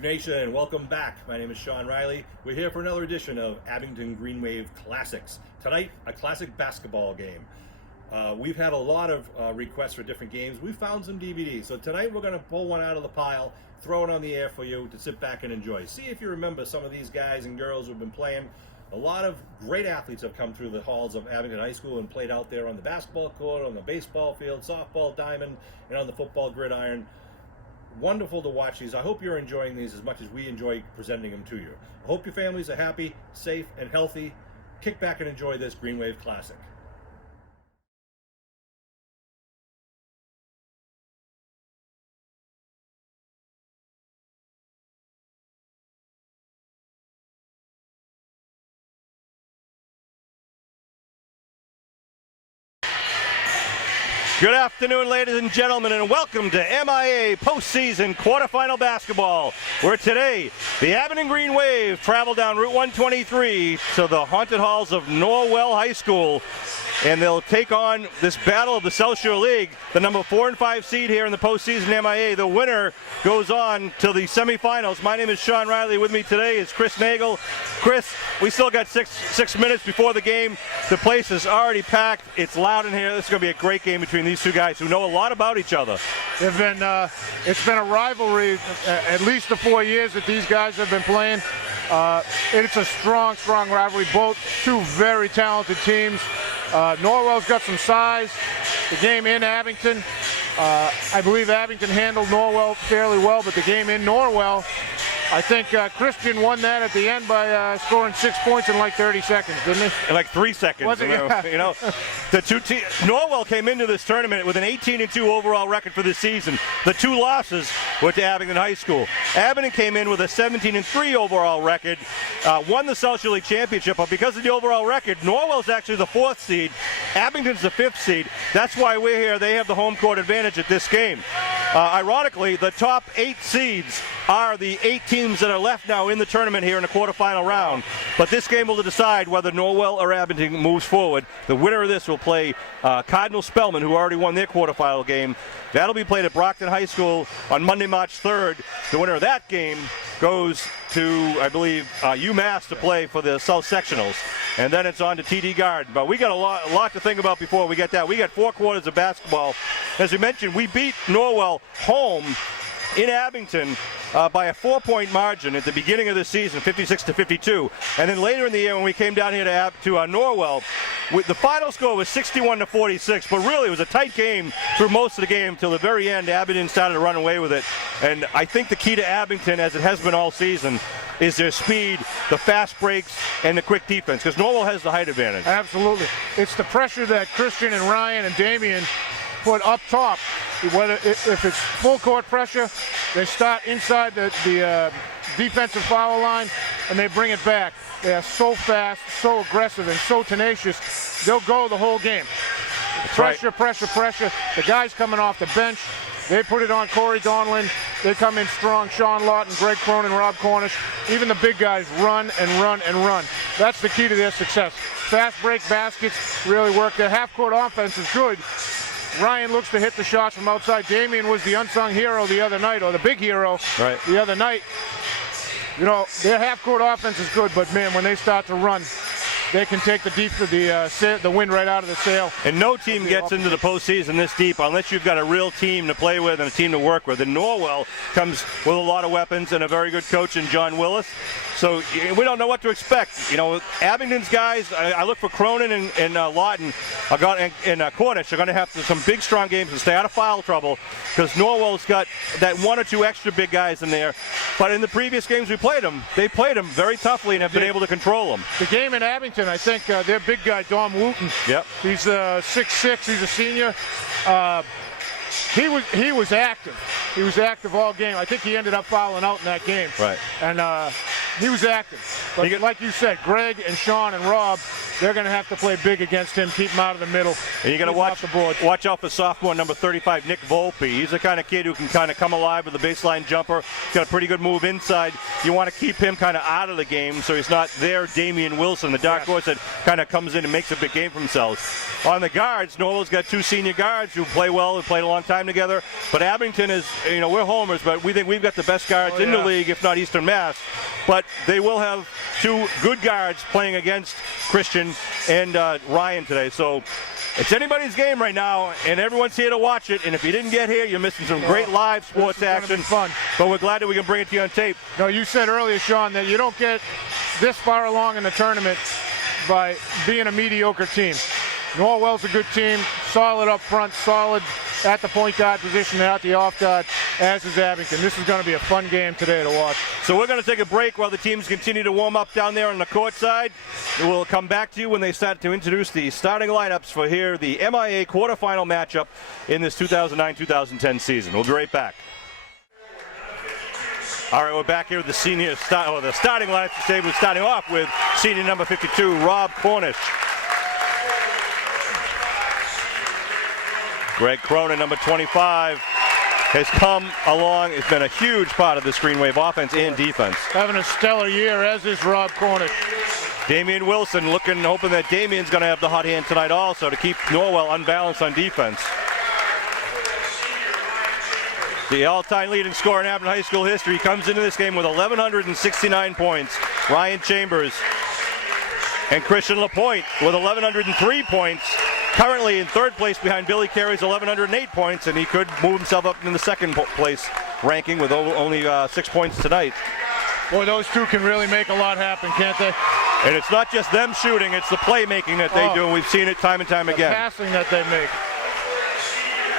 Greenwave Nation, and welcome back. My name is Sean Riley. We're here for another edition of Abington Greenwave Classics. Tonight, a classic basketball game. We've had a lot of requests for different games. We found some DVDs. So tonight we're going to pull one out of the pile, throw it on the air for you to sit back and enjoy. See if you remember some of these guys and girls who've been playing. A lot of great athletes have come through the halls of Abington High School and played out there on the basketball court, on the baseball field, softball diamond, and on the football gridiron. Wonderful to watch these. I hope you're enjoying these as much as we enjoy presenting them to you. I hope your families are happy, safe, and healthy. Kick back and enjoy this Greenwave Classic. Good afternoon, ladies and gentlemen, and welcome to MIA postseason quarterfinal basketball, where today the Abington Green Wave travel down Route 123 to the haunted halls of Norwell High School, and they'll take on this battle of the South Shore League, the number 4 and 5 seed here in the postseason MIA. The winner goes on to the semifinals. My name is Sean Riley. With me today is Chris Nagel. Chris, we still got six minutes before the game. The place is already packed. It's loud in here. This is going to be a great game between these two guys who know a lot about each other. It's been a rivalry at least the 4 years that these guys have been playing. It's a strong rivalry. Both two very talented teams. Norwell's got some size. The game in Abington, I believe Abington handled Norwell fairly well, but the game in Norwell, I think Christian won that at the end by scoring 6 points in like 30 seconds, didn't he? In like 3 seconds. Was it? Yeah. You know, the two teams. Norwell came into this tournament with an 18-2 overall record for this season. The two losses were to Abington High School. Abington came in with a 17-3 overall record, won the South Shore League Championship, but because of the overall record, Norwell's actually the 4th seed. Abington's the 5th seed. That's why we're here. They have the home court advantage at this game. Ironically, the top 8 seeds are the 8 teams that are left now in the tournament here in the quarterfinal round. But this game will decide whether Norwell or Abington moves forward. The winner of this will play Cardinal Spellman, who already won their quarterfinal game. That'll be played at Brockton High School on Monday, March 3rd. The winner of that game goes to, I believe, UMass to play for the South Sectionals. And then it's on to TD Garden. But we got a lot to think about before we get that. We got 4 quarters of basketball. As we mentioned, we beat Norwell home in Abington by a 4-point margin at the beginning of the season, 56-52. And then later in the year, when we came down here to Norwell, the final score was 61-46. But really, it was a tight game through most of the game till the very end. Abington started to run away with it. And I think the key to Abington, as it has been all season, is their speed, the fast breaks, and the quick defense, because Norwell has the height advantage. Absolutely. It's the pressure that Christian and Ryan and Damian put up top. Whether if it's full court pressure, they start inside the defensive foul line and they bring it back. They are so fast, so aggressive, and so tenacious. They'll go the whole game. Pressure. The guys coming off the bench, they put it on Corey Donlin. They come in strong. Sean Lawton, Greg Cronin, Rob Cornish. Even the big guys run and run and run. That's the key to their success. Fast break baskets really work. Their half-court offense is good. Ryan looks to hit the shots from outside. Damian was the unsung hero the other night, or the big hero the other night. You know, their half-court offense is good, but man, when they start to run, they can take the wind right out of the sail. And no team gets into the postseason this deep unless you've got a real team to play with and a team to work with. And Norwell comes with a lot of weapons and a very good coach in John Willis. So we don't know what to expect. You know, Abington's guys, I look for Cronin and Lawton and Cornish are going to have some big, strong games and stay out of foul trouble, because Norwell's got that 1 or 2 extra big guys in there. But in the previous games they played them very toughly and have been able to control them. The game in Abington, I think their big guy, Dom Wooten, he's 6'6", he's a senior. He was active. He was active all game. I think he ended up fouling out in that game. Right. And he was active. But like you said, Greg and Sean and Rob, they're going to have to play big against him, keep him out of the middle. And you got to watch out for sophomore number 35, Nick Volpe. He's the kind of kid who can kind of come alive with a baseline jumper. He's got a pretty good move inside. You want to keep him kind of out of the game so he's not there. Damian Wilson, the dark horse that kind of comes in and makes a big game for themselves. On the guards, Norwell's got 2 senior guards who play well and played a long time together. But Abington is, we're homers, but we think we've got the best guards in the league, if not Eastern Mass. But they will have 2 good guards playing against Christian and Ryan today. So it's anybody's game right now, and everyone's here to watch it. And if you didn't get here, you're missing some great live sports action. Fun. But we're glad that we can bring it to you on tape. No, you said earlier, Sean, that you don't get this far along in the tournament by being a mediocre team. Norwell's a good team, solid up front, solid at the point guard position, at the off guard, as is Abington. This is going to be a fun game today to watch. So we're going to take a break while the teams continue to warm up down there on the court side. We'll come back to you when they start to introduce the starting lineups for here, the MIA quarterfinal matchup in this 2009-2010 season. We'll be right back. All right, we're back here with the the starting lineups today. We're starting off with senior number 52, Rob Cornish. Greg Cronin, number 25, has come along. It's been a huge part of this Green Wave offense and defense. Having a stellar year, as is Rob Cornish. Damian Wilson hoping that Damian's going to have the hot hand tonight also to keep Norwell unbalanced on defense. The all-time leading scorer in Abington High School history comes into this game with 1,169 points. Ryan Chambers and Christian LaPointe with 1,103 points. Currently in 3rd place behind Billy Carey's 1,108 points, and he could move himself up in the 2nd place ranking with only 6 points tonight. Boy, those 2 can really make a lot happen, can't they? And it's not just them shooting, it's the playmaking that they do, and we've seen it time and time again. The passing that they make.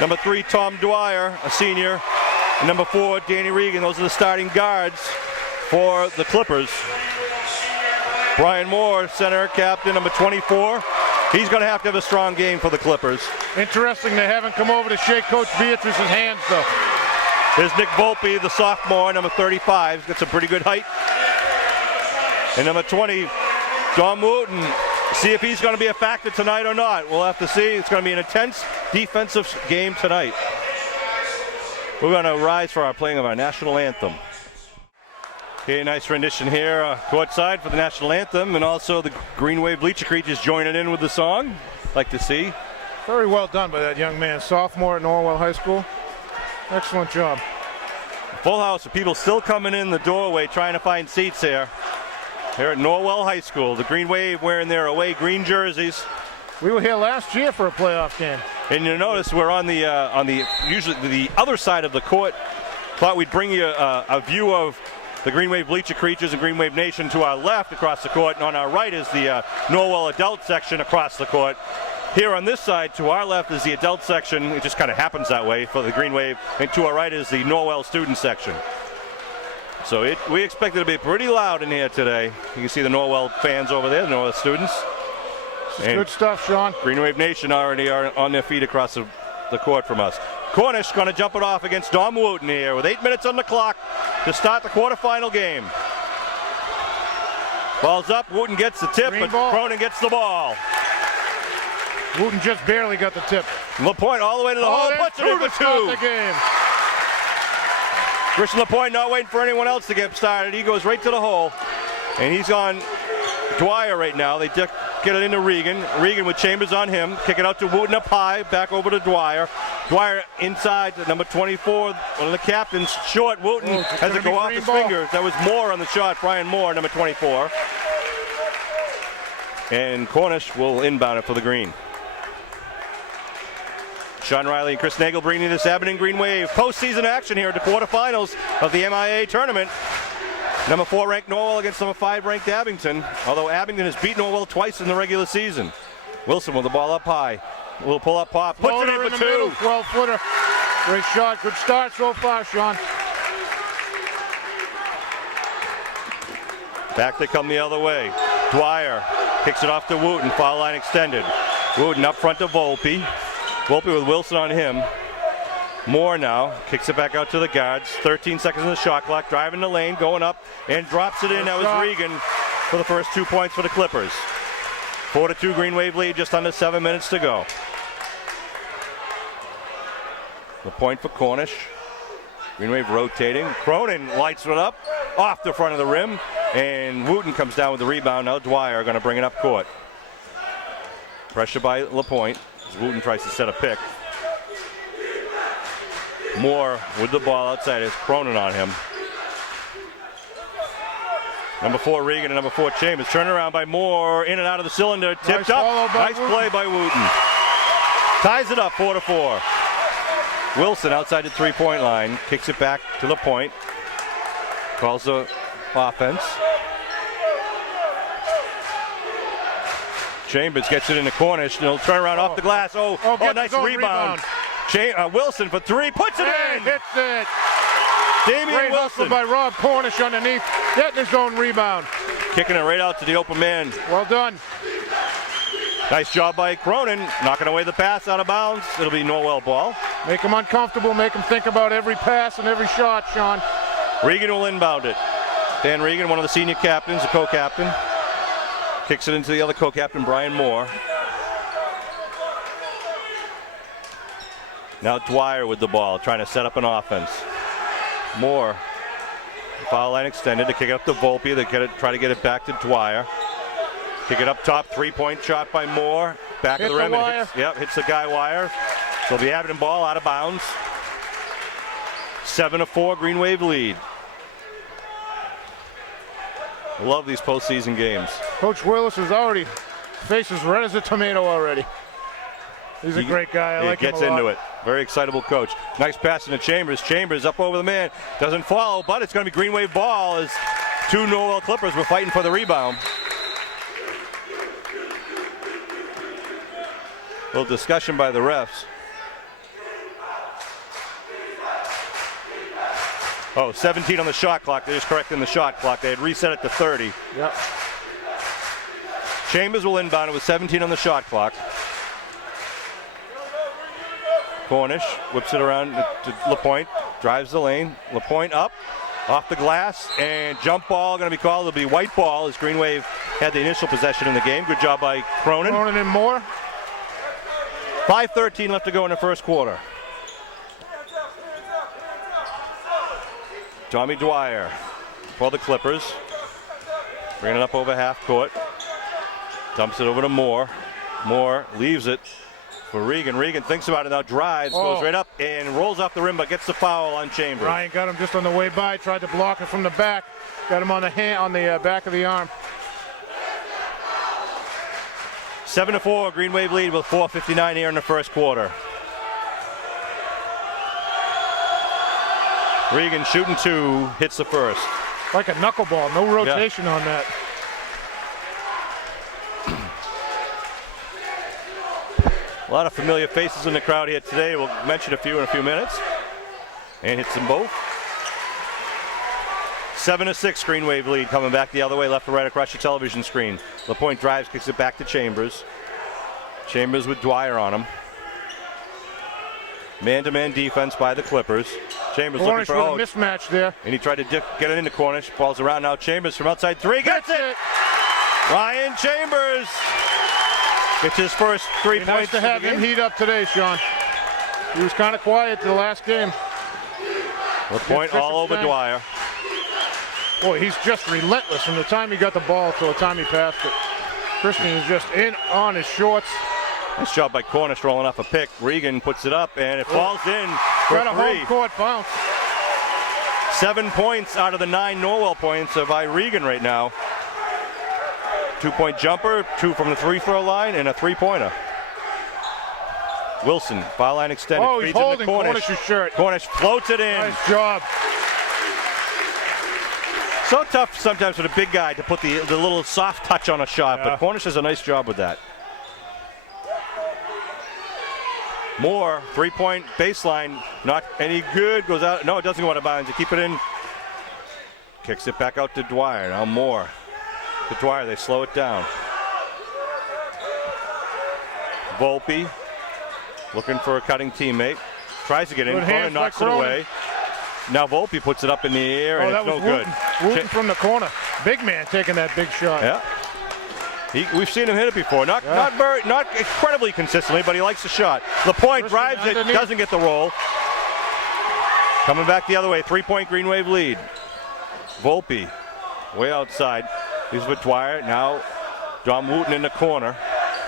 Number 3, Tom Dwyer, a senior. And number 4, Danny Regan. Those are the starting guards for the Clippers. Brian Moore, center captain, number 24. He's going to have a strong game for the Clippers. Interesting they haven't come over to shake Coach Beatrice's hands, though. There's Nick Volpe, the sophomore, number 35. He's got some pretty good height. And number 20, John Wooten. See if he's going to be a factor tonight or not. We'll have to see. It's going to be an intense defensive game tonight. We're going to rise for our playing of our national anthem. Okay, nice rendition here courtside for the national anthem, and also the Green Wave Bleacher Creatures joining in with the song. Like to see. Very well done by that young man, sophomore at Norwell High School. Excellent job. Full house of people still coming in the doorway trying to find seats here. Here at Norwell High School, the Green Wave wearing their away green jerseys. We were here last year for a playoff game. And you notice we're on the usually the other side of the court. Thought we'd bring you a view of the Green Wave Bleacher Creatures and Green Wave Nation to our left across the court, and on our right is the Norwell adult section across the court. Here on this side, to our left is the adult section. It just kind of happens that way for the Green Wave, and to our right is the Norwell student section. So we expect it to be pretty loud in here today. You can see the Norwell fans over there, the Norwell students. Good stuff, Sean. Green Wave Nation already are on their feet across the court from us. Cornish going to jump it off against Dom Wooten here with 8 minutes on the clock to start the quarterfinal game. Ball's up, Wooten gets the tip, but Cronin gets the ball. Wooten just barely got the tip. LaPointe all the way to the hole, puts it in for 2. The game. Christian LaPointe not waiting for anyone else to get started. He goes right to the hole, and he's on Dwyer right now. They get it into Regan. Regan with Chambers on him. Kick it out to Wooten up high. Back over to Dwyer. Dwyer inside to number 24. One of the captains. Short. Wooten has to go off his fingers. That was Moore on the shot. Brian Moore, number 24. And Cornish will inbound it for the green. Sean Riley and Chris Nagel bringing you this Abington Green Wave postseason action here at the quarterfinals of the MIA tournament. Number 4 ranked Norwell against number 5 ranked Abington, although Abington has beaten Norwell twice in the regular season. Wilson with the ball up high. A little pull-up pop. Puts it in for 2. 12-footer. Great shot. Good start so far, Sean. Back they come the other way. Dwyer kicks it off to Wooten. Foul line extended. Wooten up front to Volpe. Volpe with Wilson on him. Moore now kicks it back out to the guards. 13 seconds on the shot clock. Driving the lane, going up, and drops it in. That was Regan for the first 2 points for the Clippers. 4-2 Green Wave lead, just under 7 minutes to go. The point for Cornish. Green Wave rotating. Cronin lights it up off the front of the rim, and Wooten comes down with the rebound. Now Dwyer going to bring it up court. Pressure by LaPointe as Wooten tries to set a pick. Moore with the ball outside. It's Cronin on him. Number 4 Regan and number 4 Chambers. Turn around by Moore, in and out of the cylinder, tipped up. Nice play by Wooten. Ties it up 4-4. Wilson outside the 3-point line, kicks it back to LaPointe. Calls the offense. Chambers gets it in the Cornish, and he'll turn around off the glass. Nice rebound. Wilson for 3, puts it in. Hits it. Damian Wilson by Rob Cornish underneath, getting his own rebound. Kicking it right out to the open man. Well done. Nice job by Cronin, knocking away the pass out of bounds. It'll be Norwell ball. Make him uncomfortable, make him think about every pass and every shot, Sean. Regan will inbound it. Dan Regan, one of the senior captains, a co-captain. Kicks it into the other co-captain, Brian Moore. Now Dwyer with the ball, trying to set up an offense. Moore, foul line extended to kick it up to Volpe. They try to get it back to Dwyer. Kick it up top, 3-point shot by Moore. Back of the rim. Hits the guy wire. So the Abington ball out of bounds. 7-4 Green Wave lead. I love these postseason games. Coach Willis is already face as red as a tomato already. He's a great guy. I like him a lot. He gets into it. Very excitable coach. Nice pass into Chambers. Chambers up over the man. Doesn't follow, but it's going to be Green Wave ball as 2 Norwell Clippers were fighting for the rebound. A little discussion by the refs. 17 on the shot clock. They're just correcting the shot clock. They had reset it to 30. Yep. Chambers will inbound it with 17 on the shot clock. Cornish whips it around to LaPointe. Drives the lane. LaPointe up. Off the glass. And jump ball going to be called. It'll be white ball as Green Wave had the initial possession in the game. Good job by Cronin. Cronin and Moore. 5:13 left to go in the first quarter. Tommy Dwyer for the Clippers. Bringing it up over half court. Dumps it over to Moore. Moore leaves it for Regan. Regan thinks about it now, drives, goes right up and rolls off the rim, but gets the foul on Chambers. Ryan got him just on the way by, tried to block it from the back. Got him on the back of the arm. 7-4 Green Wave lead with 4:59 here in the first quarter. Regan shooting 2, hits the first. Like a knuckleball, no rotation on that. A lot of familiar faces in the crowd here today. We'll mention a few in a few minutes. And hits them both. 7-6 Green Wave lead, coming back the other way, left to right across your television screen. LaPointe drives, kicks it back to Chambers. Chambers with Dwyer on him. Man-to-man defense by the Clippers. Chambers Cornish looking for a mismatch there. And he tried to get it into Cornish. Ball's around now. Chambers from outside 3. Gets it! Ryan Chambers gets his first 3 points. Nice to have him heat up today, Sean. He was kind of quiet the last game. LaPointe all over Dwyer. Boy, he's just relentless from the time he got the ball to the time he passed it. Christian is just in on his shorts. Nice job by Cornish rolling off a pick. Regan puts it up and it falls in for Got a 3. home court bounce. 7 points out of the 9 Norwell points by Regan right now. 2-point jumper, 2 from the free throw line, and a 3-pointer. Wilson, foul line extended. Oh, he's holding Cornish's shirt. Cornish floats it in. Nice job. So tough sometimes for the big guy to put the little soft touch on a shot, but Cornish does a nice job with that. Moore, 3-point baseline, not any good, goes out. No, it doesn't go out of bounds. You keep it in. Kicks it back out to Dwyer. Now Moore to Dwyer. They slow it down. Volpe looking for a cutting teammate. Tries to get in. Cronin knocks it away. Now Volpe puts it up in the air, and it's no good. Wooten from the corner. Big man taking that big shot. Yeah. We've seen him hit it before. Not incredibly consistently, but he likes the shot. LaPointe drives it, doesn't get the roll. Coming back the other way, 3-point Green Wave lead. Volpe, way outside. He's with Dwyer. Now, Dom Wooten in the corner.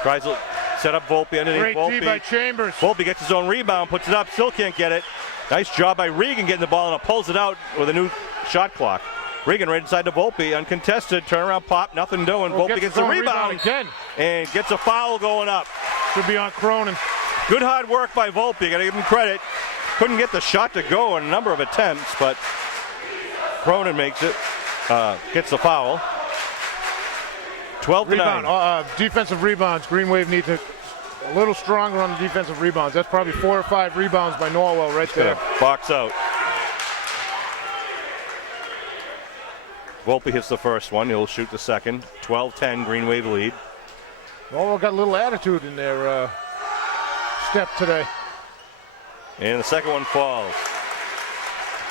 Tries to set up Volpe underneath. Great Volpe. D by Chambers. Volpe gets his own rebound, puts it up, still can't get it. Nice job by Regan getting the ball and pulls it out with a new shot clock. Regan right inside to Volpe, uncontested, turnaround pop, nothing doing. Volpe gets the rebound again and gets a foul going up. Should be on Cronin. Good hard work by Volpe, gotta give him credit. Couldn't get the shot to go in a number of attempts, but Cronin makes it, gets the foul. 12-9. Defensive rebounds. Green Wave needs a little stronger on the defensive rebounds. That's probably 4 or 5 rebounds by Norwell right there. Box out. Volpe hits the first one. He'll shoot the second. 12-10 Green Wave lead. Norwell got a little attitude in their step today. And the second one falls.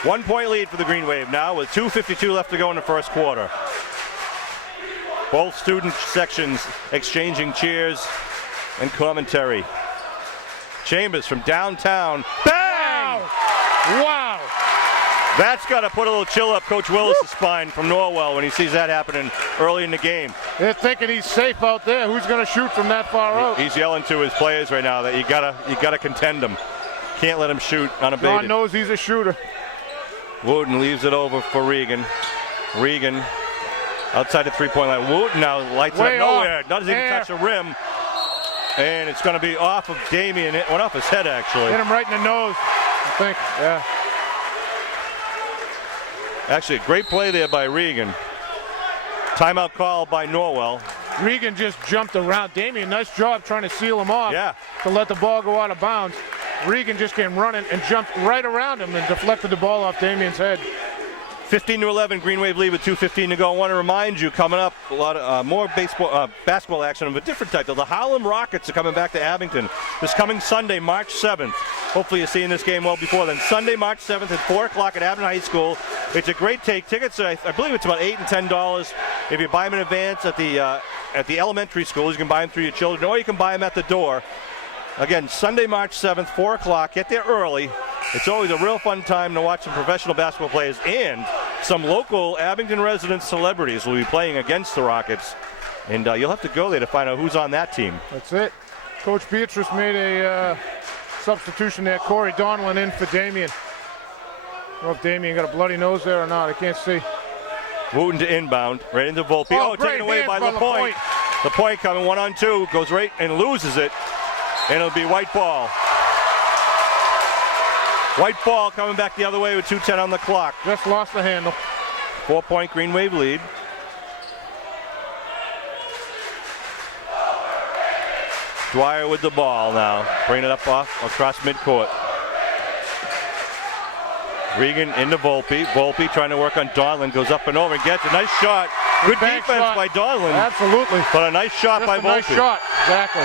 1-point lead for the Green Wave now with 2:52 left to go in the first quarter. Both student sections exchanging cheers and commentary. Chambers from downtown. Bang! Wow! That's got to put a little chill up Coach Willis' spine from Norwell when he sees that happening early in the game. They're thinking he's safe out there. Who's going to shoot from that far out? He's yelling to his players right now that you gotta contend him. Can't let him shoot unabated. John knows he's a shooter. Wooten leaves it over for Regan. Regan outside the 3-point line. Wooten now lights it up nowhere. Doesn't even touch the rim. And it's going to be off of Damien. It went off his head, actually. Hit him right in the nose, I think. Yeah. Actually, a great play there by Regan. Timeout call by Norwell. Regan just jumped around. Damien, nice job trying to seal him off to let the ball go out of bounds. Regan just came running and jumped right around him and deflected the ball off Damien's head. 15-11, Green Wave lead with 2:15 to go. I want to remind you, coming up, a lot of more basketball action of a different type. The Harlem Rockets are coming back to Abington this coming Sunday, March 7th. Hopefully you're seeing this game well before then. Sunday, March 7th at 4 o'clock at Abington High School. It's a great take. Tickets, I believe it's about $8 and $10. If you buy them in advance at the elementary schools, you can buy them through your children, or you can buy them at the door. Again, Sunday, March 7th, 4 o'clock. Get there early. It's always a real fun time to watch some professional basketball players, and some local Abington resident celebrities will be playing against the Rockets. And you'll have to go there to find out who's on that team. That's it. Coach Beatrice made a substitution there. Corey Donlin in for Damien. I don't know if Damien got a bloody nose there or not. I can't see. Wooten to inbound, right into Volpe. Oh, taken away by LaPointe. LaPointe coming 1-on-2, goes right and loses it. And it'll be white ball. White ball coming back the other way with 2:10 on the clock. Just lost the handle. 4-point Green Wave lead. Dwyer with the ball now. Bringing it up across midcourt. Regan into Volpe. Volpe trying to work on Donlin. Goes up and over and gets a nice shot. Good defense by Donlin. Absolutely. But a nice shot by Volpe. Nice shot. Exactly.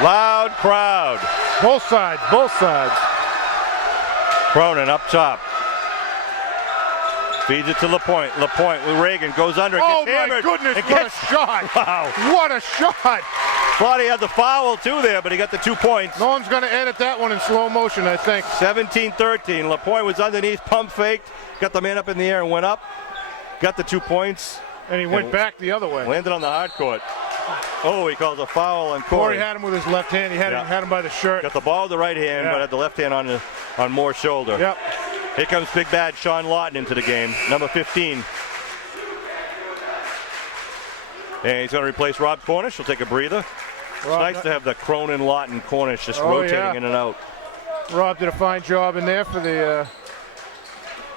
Loud crowd. Both sides, both sides. Cronin up top. Feeds it to LaPointe. LaPointe with Reagan goes under. Oh my goodness, what a shot. Wow. What a shot. Thought he had the foul too there, but he got the 2 points. No one's going to edit that one in slow motion, I think. 17-13. LaPointe was underneath, pump faked, got the man up in the air and went up. Got the 2 points. And he went back the other way. Landed on the hard court. Oh, he calls a foul on Corey. Corey had him with his left hand. He had him by the shirt. Got the ball with the right hand, but had the left hand on Moore's shoulder. Yep. Here comes big bad Sean Lawton into the game, number 15. And he's going to replace Rob Cornish. He'll take a breather. It's nice to have the Cronin Lawton Cornish just rotating in and out. Rob did a fine job in there for the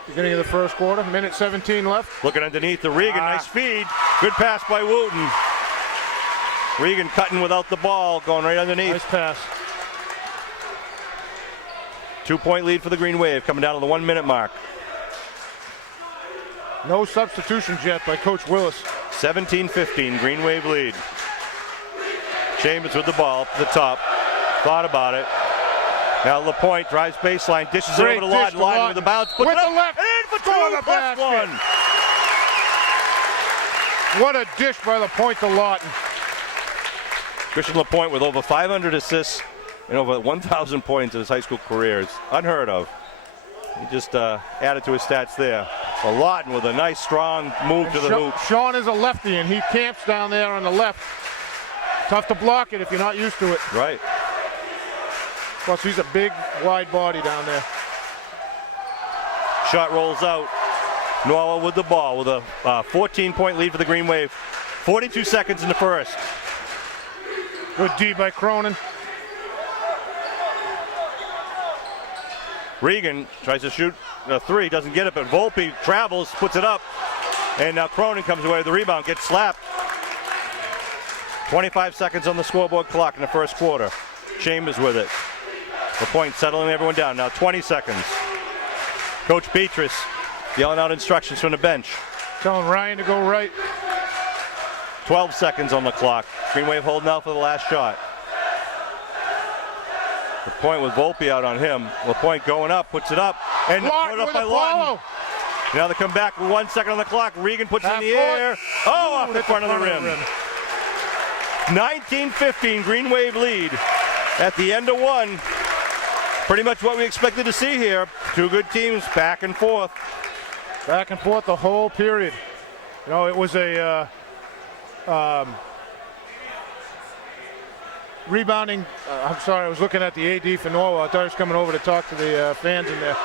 beginning of the first quarter. Minute 17 left. Looking underneath the Regan. Nice feed. Good pass by Wooten. Regan cutting without the ball, going right underneath. Nice pass. 2-point lead for the Green Wave, coming down to the 1 minute mark. No substitutions yet by Coach Willis. 17-15, Green Wave lead. Chambers with the ball up to the top. Thought about it. Now LaPointe drives baseline, dishes it Great over to dish Lawton. to Lawton with the bounce, puts With it up, the left. and in for For two, the plus basket. one. What a dish by LaPointe to Lawton. Christian LaPointe with over 500 assists and over 1,000 points in his high school career. It's unheard of. He just added to his stats there. So Lawton with a nice, strong move to the hoop. Sean is a lefty, and he camps down there on the left. Tough to block it if you're not used to it. Right. Plus, he's a big, wide body down there. Shot rolls out. Norwell with the ball with a 14-point lead for the Green Wave. 42 seconds in the first. Good D by Cronin. Regan tries to shoot a three, doesn't get it, but Volpe travels, puts it up, and now Cronin comes away with the rebound, gets slapped. 25 seconds on the scoreboard clock in the first quarter. Chambers with it. LaPointe settling everyone down. Now 20 seconds. Coach Beatrice yelling out instructions from the bench. Telling Ryan to go right. 12 seconds on the clock. Green Wave holding out for the last shot. LaPointe with Volpe out on him. LaPointe going up, puts it up, and Lawton put up with by a Lawton. follow. Now they come back with 1 second on the clock. Regan puts it in the Half air. court. Oh, off the Hit front of the rim. 19-15 Green Wave lead at the end of one. Pretty much what we expected to see here. Two good teams back and forth. Back and forth the whole period. You know, it was a rebounding. I'm sorry, I was looking at the AD for Norwell. I thought he was coming over to talk to the fans in there.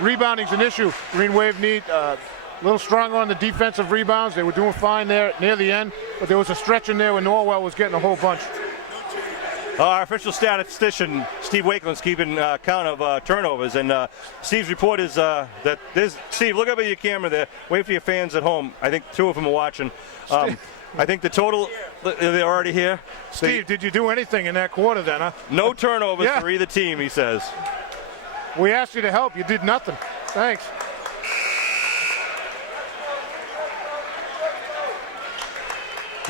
Rebounding's an issue. Green Wave need a little stronger on the defensive rebounds. They were doing fine there near the end, but there was a stretch in there where Norwell was getting a whole bunch. Our official statistician, Steve Wakeland's keeping count of turnovers, and Steve's report is that there's, Steve, look up at your camera there. Wait for your fans at home. I think two of them are watching. I think the total, they're already here. Steve, did you do anything in that quarter then, huh? No turnovers for either team, he says. We asked you to help. You did nothing. Thanks.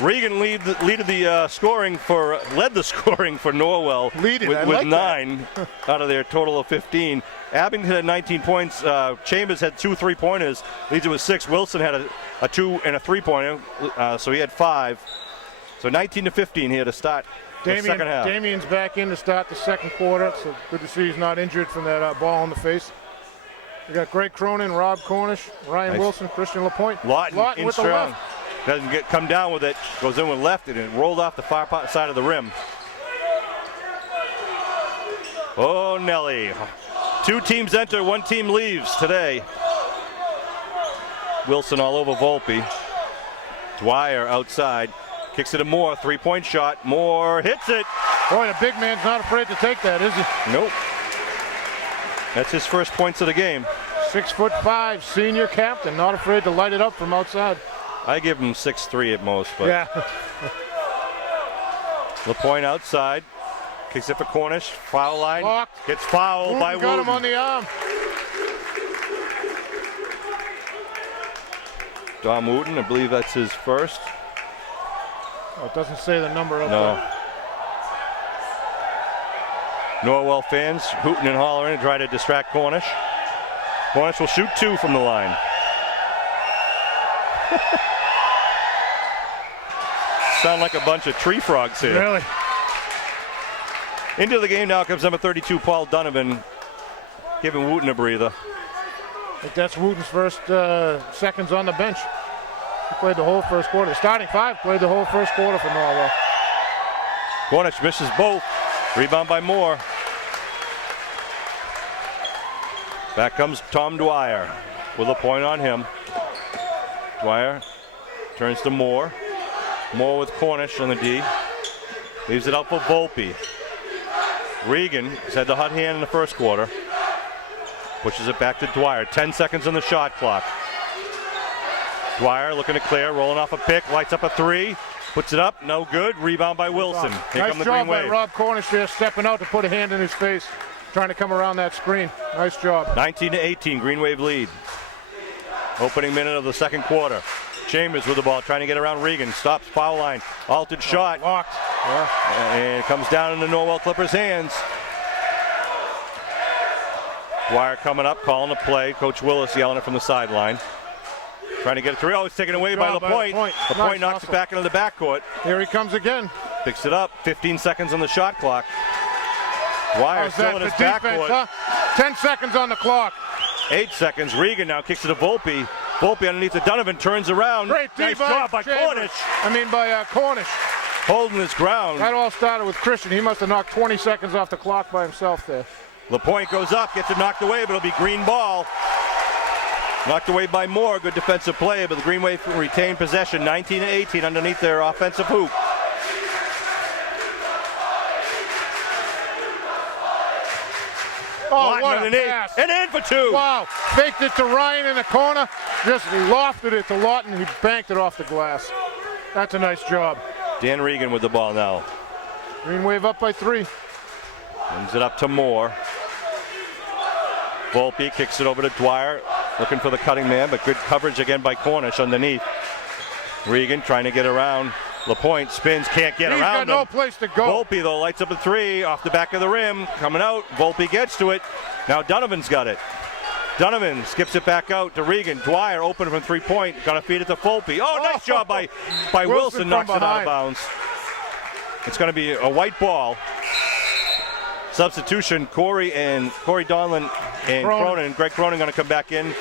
Regan led the scoring for Norwell with 9 out of their total of 15. Abington had 19 points. Chambers had 2 3-pointers. Leads it with 6. Wilson had a 2 and a 3-pointer, so he had 5. So 19-15 here to start the second half. Damien's back in to start the second quarter. So good to see he's not injured from that ball in the face. We got Greg Cronin, Rob Cornish, Ryan Wilson, Christian LaPointe. Lawton with strong. the left. Doesn't come down with it. Goes in with left and it rolled off the far side of the rim. Oh, Nelly. 2 teams enter, 1 team leaves today. Wilson all over Volpe. Dwyer outside. Kicks it to Moore. 3-point shot. Moore hits it. Boy, the big man's not afraid to take that, is he? Nope. That's his first points of the game. 6'5", senior captain, not afraid to light it up from outside. I give him 6'3" at most, but yeah. LaPointe outside, kicks it for Cornish, foul line, Locked. gets fouled by Got him Wooten. on the arm. Dom Wooten, I believe that's his first. Oh, it doesn't say the number up No. there. Norwell fans hooting and hollering to try to distract Cornish. Cornish will shoot 2 from the line. Sound like a bunch of tree frogs here. Really? Into the game now comes number 32, Paul Donovan, giving Wooten a breather. I think that's Wooten's first seconds on the bench. He played the whole first quarter. The starting 5 played the whole first quarter for Norwell. Cornish misses both. Rebound by Moore. Back comes Tom Dwyer with a point on him. Dwyer turns to Moore. Moore with Cornish on the D. Leaves it up for Volpe. Regan has had the hot hand in the first quarter. Pushes it back to Dwyer. 10 seconds on the shot clock. Dwyer looking to clear, rolling off a pick, lights up a 3. Puts it up, no good. Rebound by Wilson. Here Nice come the job Green by Wave. Rob Cornish there, stepping out to put a hand in his face, trying to come around that screen. Nice job. 19-18, Green Wave lead. Opening minute of the second quarter. Chambers with the ball, trying to get around Regan. Stops, foul line. Altered shot. Locked. Yeah. And it comes down into Norwell Clippers' hands. Dwyer coming up, calling the play. Coach Willis yelling it from the sideline. Trying to get it through. Oh, it's taken away by LaPointe. LaPointe knocks it back into the backcourt. Here he comes again. Picks it up. 15 seconds on the shot clock. Dwyer still in his backcourt. Huh? 10 seconds on the clock. 8 seconds. Regan now kicks it to Volpe. Volpe underneath the Donovan turns around. Great nice job by Cornish. Cornish. Holding his ground. That all started with Christian. He must have knocked 20 seconds off the clock by himself there. LaPointe goes up, gets it knocked away, but it'll be green ball. Knocked away by Moore. Good defensive play, but the Green Wave retained possession. 19-18 underneath their offensive hoop. Oh, what a pass. And in for two. Wow. Faked it to Ryan in the corner. Just lofted it to Lawton. He banked it off the glass. That's a nice job. Dan Regan with the ball now. Green Wave up by 3. Brings it up to Moore. Volpe kicks it over to Dwyer. Looking for the cutting man, but good coverage again by Cornish underneath. Regan trying to get around. LaPointe spins, can't get around him. He's got no place to go. Volpe, though, lights up the 3 off the back of the rim. Coming out. Volpe gets to it. Now Donovan's got it. Donovan skips it back out to Regan. Dwyer open from 3-point. Got to feed it to Volpe. Oh, nice job by Wilson. Knocks it out of bounds. It's going to be a white ball. Substitution, Corey Donlin and Cronin. Greg Cronin going to come back in.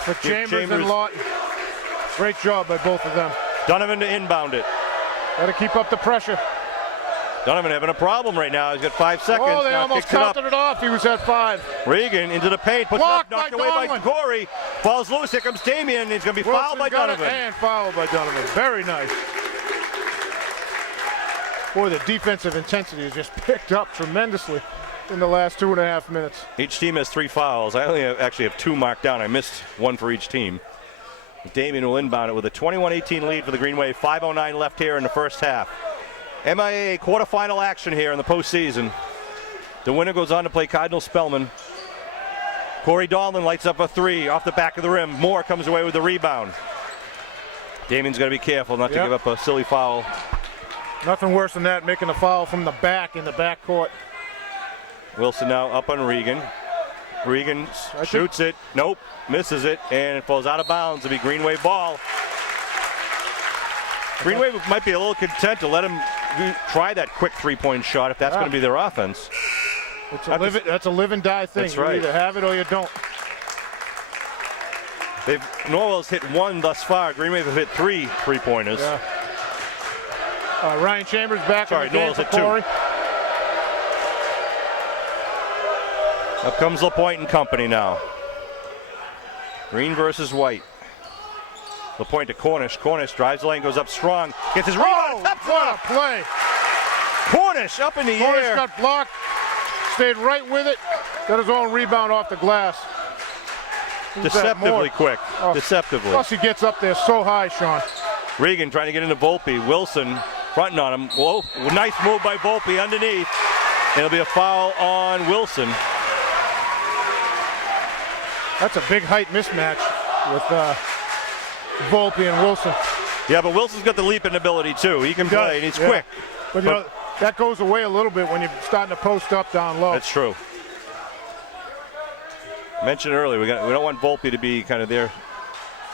For Chambers and Lawton. Great job by both of them. Donovan to inbound it. Got to keep up the pressure. Donovan having a problem right now. He's got 5 seconds. Oh, they now almost counted it off. He was at 5. Regan into the paint. Puts Blocked it up, knocked by away by Donlin. Corey. Falls loose. Here comes Damian. He's going to be fouled by Donovan. And fouled by Donovan. Very nice. Boy, the defensive intensity has just picked up tremendously in the last 2.5 minutes. Each team has 3 fouls. I only actually have 2 marked down. I missed 1 for each team. Damian will inbound it with a 21-18 lead for the Green Wave. 5:09 left here in the first half. MIA quarterfinal action here in the postseason. The winner goes on to play Cardinal Spellman. Corey Donlin lights up a 3 off the back of the rim. Moore comes away with the rebound. Damian's got to be careful not to give up a silly foul. Nothing worse than that, making a foul from the back in the backcourt. Wilson now up on Regan. Regan shoots it. Nope. Misses it. And it falls out of bounds. It'll be Green Wave ball. Green Wave might be a little content to let him try that quick 3-point shot if that's going to be their offense. That's a live and die thing. That's right. You either have it or you don't. Norwell's hit 1 thus far. Green Wave have hit 3 3-pointers. Yeah. Ryan Chambers back Sorry, in the game Norwell's for hit 2. Corey. Up comes LaPointe and company now. Green versus white. LaPointe to Cornish. Cornish drives the lane, goes up strong. Gets his rebound. What a play. Cornish up in the Cornish air. got blocked. Stayed right with it. Got his own rebound off the glass. Deceptively quick. Deceptively. Plus he gets up there so high, Sean. Regan trying to get into Volpe. Wilson fronting on him. Whoa, nice move by Volpe underneath. It'll be a foul on Wilson. That's a big height mismatch with Volpe and Wilson. Yeah, but Wilson's got the leaping ability too. He can play and he's quick. But you know, that goes away a little bit when you're starting to post up down low. That's true. Mentioned earlier, we don't want Volpe to be kind of their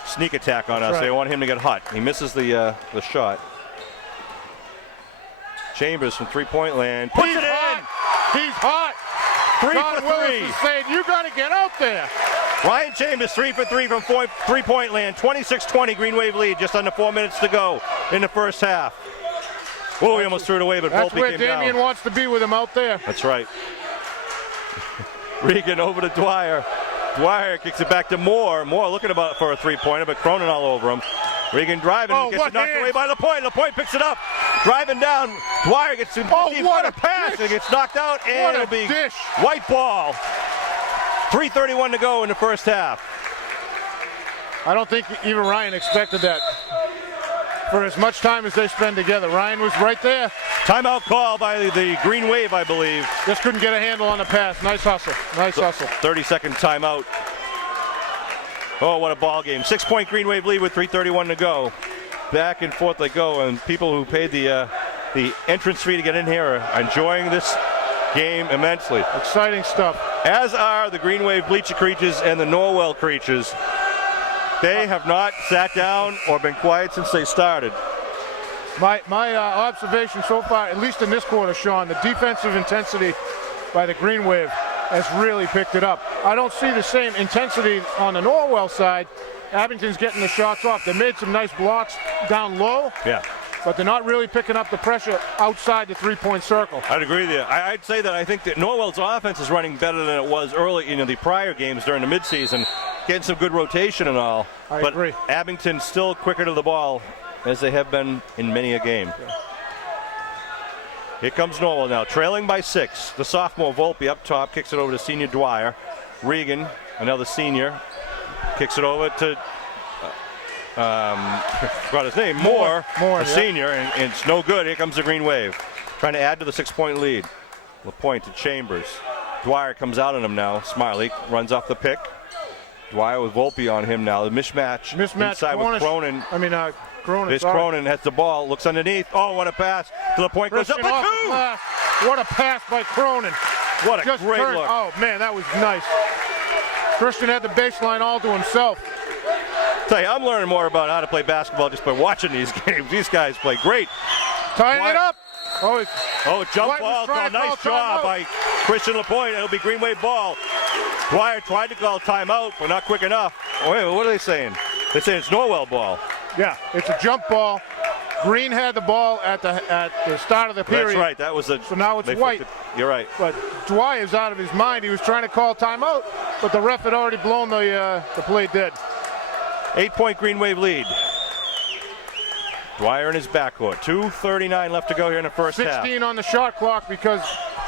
sneak attack on us. Right. They want him to get hot. He misses the shot. Chambers from 3-point land. Puts it in. He's hot. 3 John for Willis 3. is saying, you got to get out there. Ryan Chambers 3 for 3 from 3-point land. 26-20 Green Wave lead. Just under 4 minutes to go in the first half. Oh, he almost threw it away, but Volpe came down. That's where Damian wants to be with him out there. That's right. Regan over to Dwyer. Dwyer kicks it back to Moore. Moore looking for a 3-pointer, but Cronin all over him. Regan driving, gets it knocked away by LaPointe. LaPointe picks it up, driving down. Dwyer gets to what a pass, and it gets knocked out, and it'll be white ball. 3:31 to go in the first half. I don't think even Ryan expected that. For as much time as they spend together, Ryan was right there. Timeout call by the Green Wave, I believe. Just couldn't get a handle on the pass. Nice hustle. Nice hustle. 30-second timeout. Oh, what a ball game. 6-point Green Wave lead with 3:31 to go. Back and forth they go, and people who paid the the entrance fee to get in here are enjoying this game immensely. Exciting stuff. As are the Green Wave Bleacher Creatures and the Norwell Creatures. They have not sat down or been quiet since they started. My observation so far, at least in this quarter, Sean, the defensive intensity by the Green Wave has really picked it up. I don't see the same intensity on the Norwell side. Abington's getting the shots off. They made some nice blocks down low. Yeah. But they're not really picking up the pressure outside the three-point circle. I'd agree with you. I'd say that I think that Norwell's offense is running better than it was early, the prior games during the midseason, getting some good rotation and all. I agree. Abington's still quicker to the ball, as they have been in many a game. Yeah. Here comes Norwell now, trailing by 6. The sophomore Volpe up top kicks it over to senior Dwyer. Regan, another senior, kicks it over to forgot his name, Moore, a senior, and it's no good. Here comes the Green Wave, trying to add to the 6-point lead. LaPointe to Chambers. Dwyer comes out on him now. Smiley runs off the pick. Dwyer with Volpe on him now. The mismatch inside with Cronin. Cronin. Cronin has the ball, looks underneath. Oh, what a pass to LaPointe. Goes up by 2. What a pass by Cronin. What a great look. Oh, man, that was nice. Christian had the baseline all to himself. Tell you, I'm learning more about how to play basketball just by watching these games. These guys play great. Tying it up. Oh, jump ball. Nice job by Christian LaPointe. It'll be Green Wave ball. Dwyer tried to call timeout, but not quick enough. Oh, wait, what are they saying? They're saying it's Norwell ball. Yeah, it's a jump ball. Green had the ball at the start of the period. That's right. That was so now it's white. You're right. But Dwyer's out of his mind. He was trying to call timeout, but the ref had already blown the play dead. 8-point Green Wave lead. Dwyer in his backcourt. 2:39 left to go here in the first 16 half. on the shot clock because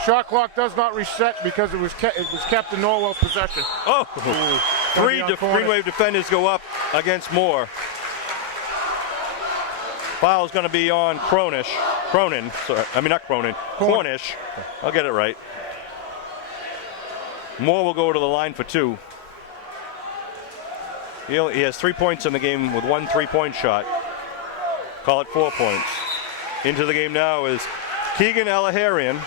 shot clock does not reset because it was kept in Norwell's possession. Oh, three Green Wave defenders go up against Moore. Foul's going to be on Cornish. I'll get it right. Moore will go to the line for 2. He has 3 points in the game with 1 3-point shot. Call it 4 points. Into the game now is Keegan Alaharian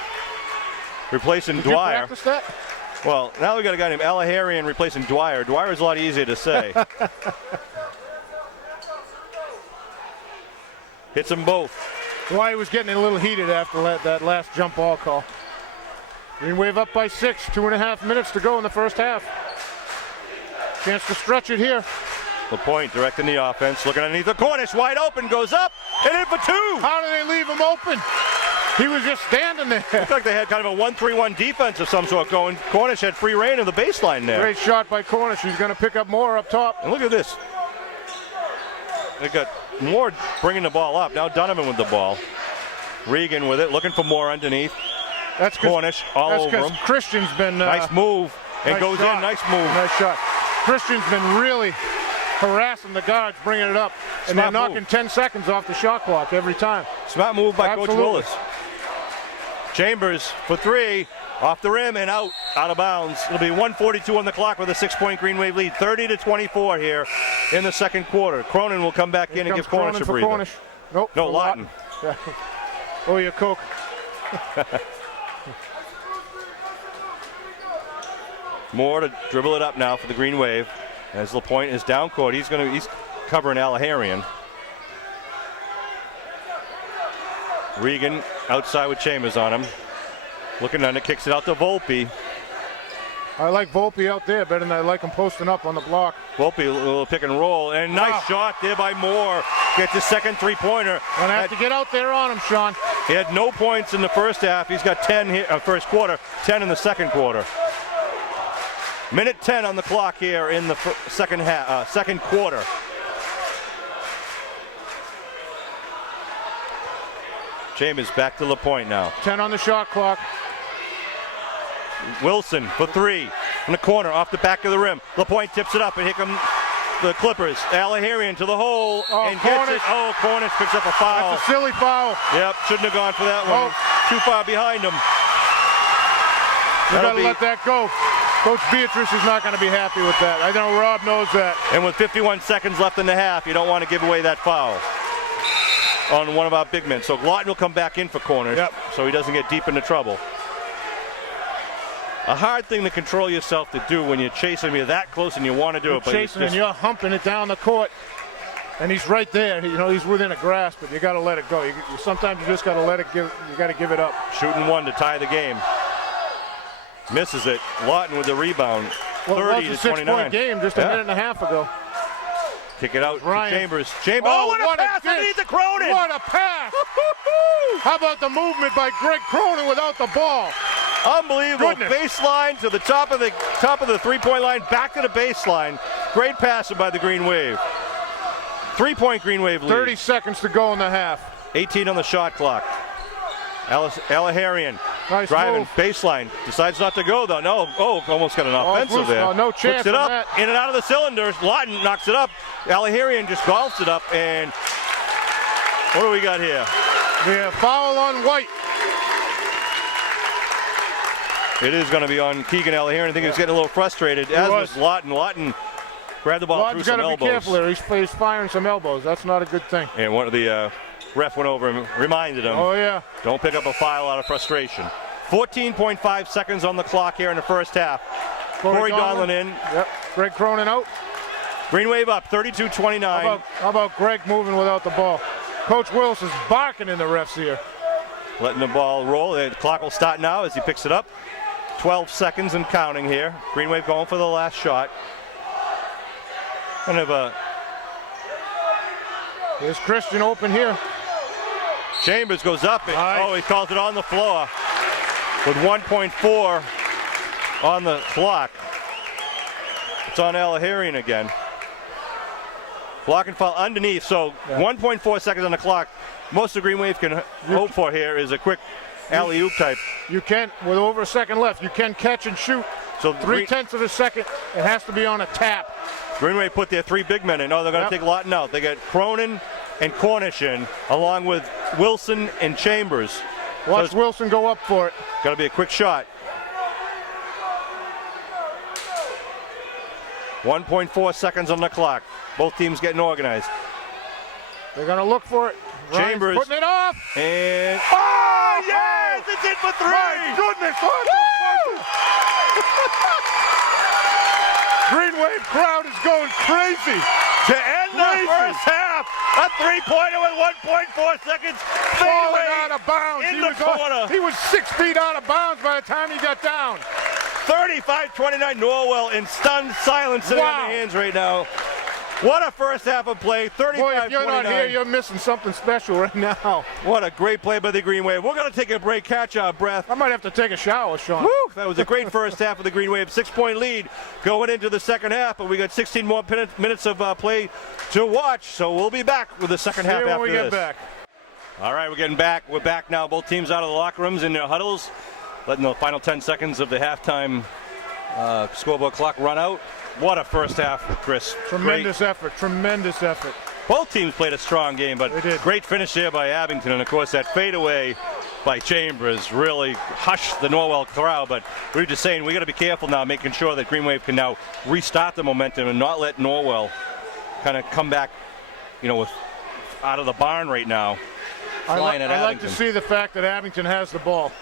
replacing Did Dwyer. You practice that? Well, now we got a guy named Alaharian replacing Dwyer. Dwyer is a lot easier to say. Hits them both. Dwyer was getting a little heated after that last jump ball call. Green Wave up by 6. 2.5 minutes to go in the first half. Chance to stretch it here. LaPointe directing the offense, looking underneath the Cornish, wide open, goes up, and in for 2. How do they leave him open? He was just standing there. Looks like they had kind of a 1-3-1 defense of some sort going. Cornish had free reign of the baseline there. Great shot by Cornish. He's going to pick up more up top. And look at this. They got Moore bringing the ball up. Now Donovan with the ball. Regan with it, looking for more underneath. That's Cornish all over him. Christian's been nice move and nice goes shot. in. Nice move. Nice shot. Christian's been really harassing the guards, bringing it up, and they're knocking 10 seconds off the shot clock every time. Smart move by Coach Willis. Chambers for 3, off the rim and out of bounds. It'll be 1:42 on the clock with a 6-point Green Wave lead. 30-24 here in the second quarter. Cronin will come back in and give Cornish a breather. Cornish. Nope. No, Lawton. Oh, your Coke. Moore to dribble it up now for the Green Wave. As LaPointe is down court, he's covering Alaharian. Regan outside with Chambers on him. Looking under, kicks it out to Volpe. I like Volpe out there better than I like him posting up on the block. Volpe, a little pick and roll, and nice shot there by Moore. Gets his second 3-pointer. Gonna have to get out there on him, Sean. He had no points in the first half. He's got 10 here, first quarter, 10 in the second quarter. Minute 10 on the clock here in the second quarter. Chambers back to LaPointe now. 10 on the shot clock. Wilson for 3 in the corner off the back of the rim. LaPointe tips it up, and here come the Clippers. Alaharian to the hole and gets it. Oh, Cornish picks up a foul. That's a silly foul. Yep, shouldn't have gone for that one. Too far behind him. You gotta let that go. Coach Beatrice is not going to be happy with that. I know Rob knows that. And with 51 seconds left in the half, you don't want to give away that foul. on one of our big men. So Lawton will come back in for corners, so he doesn't get deep into trouble. A hard thing to control yourself to do when you're chasing me that close and you want to do it. But chasing and you're humping it down the court, and he's right there. You know, he's within a grasp, but you got to let it go. Sometimes you just got to let it give. You got to give it up. Shooting one to tie the game. Misses it. Lawton with the rebound. Well, 30 it was to a 29. 6-point game just a minute and a half ago. Kick it out Ryan. to Chambers. Oh, what a pass underneath the Cronin! What a pass! How about the movement by Greg Cronin without the ball? Unbelievable. Baseline to the top of the 3-point line, back to the baseline. Great passing by the Green Wave. 3-point Green Wave lead. 30 seconds to go in the half. 18 on the shot clock. Alaharian nice driving move. Baseline. Decides not to go though. No. Oh, almost got an offensive there. No chance. Puts it up. That. In and out of the cylinders. Lawton knocks it up. Alaharian just golfs it up. And what do we got here? Yeah, foul on White. It is going to be on Keegan Alaharian. I think he was getting a little frustrated, as was Lawton. Lawton grabbed the ball Lawton's through some elbows. Got to be careful there. He's firing some elbows. That's not a good thing. And one of the ref went over and reminded him. Oh, yeah. Don't pick up a foul out of frustration. 14.5 seconds on the clock here in the first half. Corey Donlin in. Yep. Greg Cronin out. Green Wave up, 32-29. How about Greg moving without the ball? Coach Wilson's barking in the refs here. Letting the ball roll. The clock will start now as he picks it up. 12 seconds and counting here. Green Wave going for the last shot. Kind of a... Here's Christian open here. Chambers goes up. Nice. Oh, he calls it on the floor with 1.4 on the clock. It's on Alaharian again. Block and foul underneath, so 1.4 seconds on the clock. Most of Green Wave can hope for here is a quick alley-oop type. You can, with over a second left, you can catch and shoot. So 3/10 of a second, it has to be on a tap. Green Wave put their 3 big men in. Oh, they're going to take Lawton out. They got Cronin and Cornish in, along with Wilson and Chambers. Watch Wilson go up for it. Got to be a quick shot. 1.4 seconds on the clock. Both teams getting organized. They're going to look for it. Chambers putting it off. And oh yes, it's in for 3. My goodness! Green Wave crowd is going crazy. To end the first half, a 3-pointer with 1.4 seconds. Falling out of bounds. In the corner. He was 6 feet out of bounds by the time he got down. 35-29 Norwell in stunned silence sitting on their hands right now. What a first half of play, 35-29. Boy, if you're not here, you're missing something special right now. What a great play by the Green Wave. We're going to take a break, catch our breath. I might have to take a shower, Sean. Woo, that was a great first half of the Green Wave. 6-point lead going into the second half, but we got 16 more minutes of play to watch, so we'll be back with the second half after this. when we get back. All right, we're getting back. We're back now. Both teams out of the locker rooms in their huddles, letting the final 10 seconds of the halftime scoreboard clock run out. What a first half, Chris. Tremendous effort. Both teams played a strong game, but great finish there by Abington. And, of course, that fadeaway by Chambers really hushed the Norwell crowd. But we were just saying we got to be careful now, making sure that Green Wave can now restart the momentum and not let Norwell kind of come back, with out of the barn right now. I like to see the fact that Abington has the ball.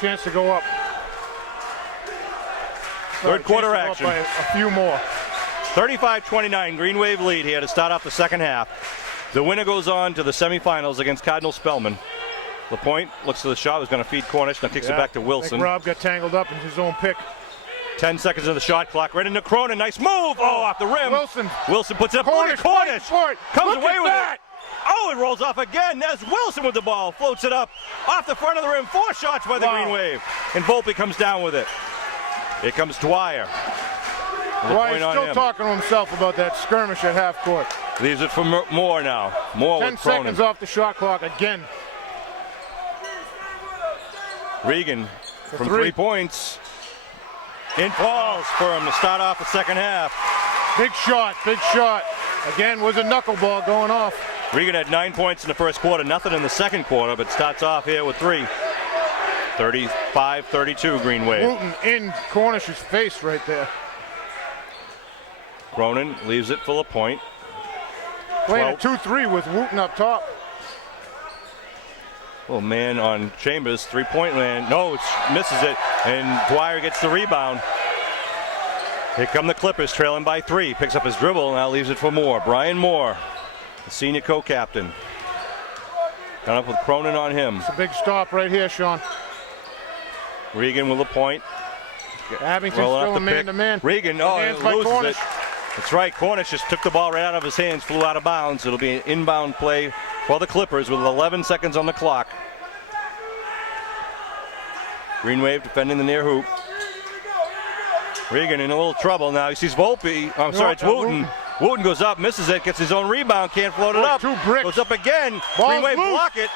Chance to go up. Third quarter action. By a few more. 35-29, Green Wave lead here to start off the second half. The winner goes on to the semifinals against Cardinal Spellman. LaPointe looks to the shot, was going to feed Cornish, now kicks it back to Wilson. I think Rob got tangled up in his own pick. 10 seconds of the shot clock, right into Cronin, nice move! Oh, off the rim. Wilson puts it up, Cornish comes away with it. Oh, it rolls off again. There's Wilson with the ball, floats it up off the front of the rim. 4 shots by the Green Wave, and Volpe comes down with it. Here comes Dwyer. Dwyer's still talking to himself about that skirmish at half court. Leaves it for Moore now. Moore 10 with Cronin. seconds off the shot clock again. Regan from 3 points. In falls for him to start off the second half. Big shot. Again, was a knuckleball going off. Regan had 9 points in the first quarter, nothing in the second quarter, but starts off here with 3. 35-32 Green Wave. Wooten in Cornish's face right there. Cronin leaves it for LaPointe. Playing a 2-3 with Wooten up top. Little man on Chambers, three-point land. No, misses it, and Dwyer gets the rebound. Here come the Clippers, trailing by 3. Picks up his dribble, now leaves it for Moore. Brian Moore, the senior co-captain. Got up with Cronin on him. It's a big stop right here, Sean. Regan with a point. Abington still a man-to-man. Regan, loses it. That's right, Cornish just took the ball right out of his hands, flew out of bounds. It'll be an inbound play for the Clippers with 11 seconds on the clock. Green Wave defending the near hoop. Regan in a little trouble now. He sees Volpe. I'm sorry, it's Wooten. Wooten goes up, misses it, gets his own rebound, can't float it up. 2 bricks. Goes up again. Ball's Green Wave loose. block it.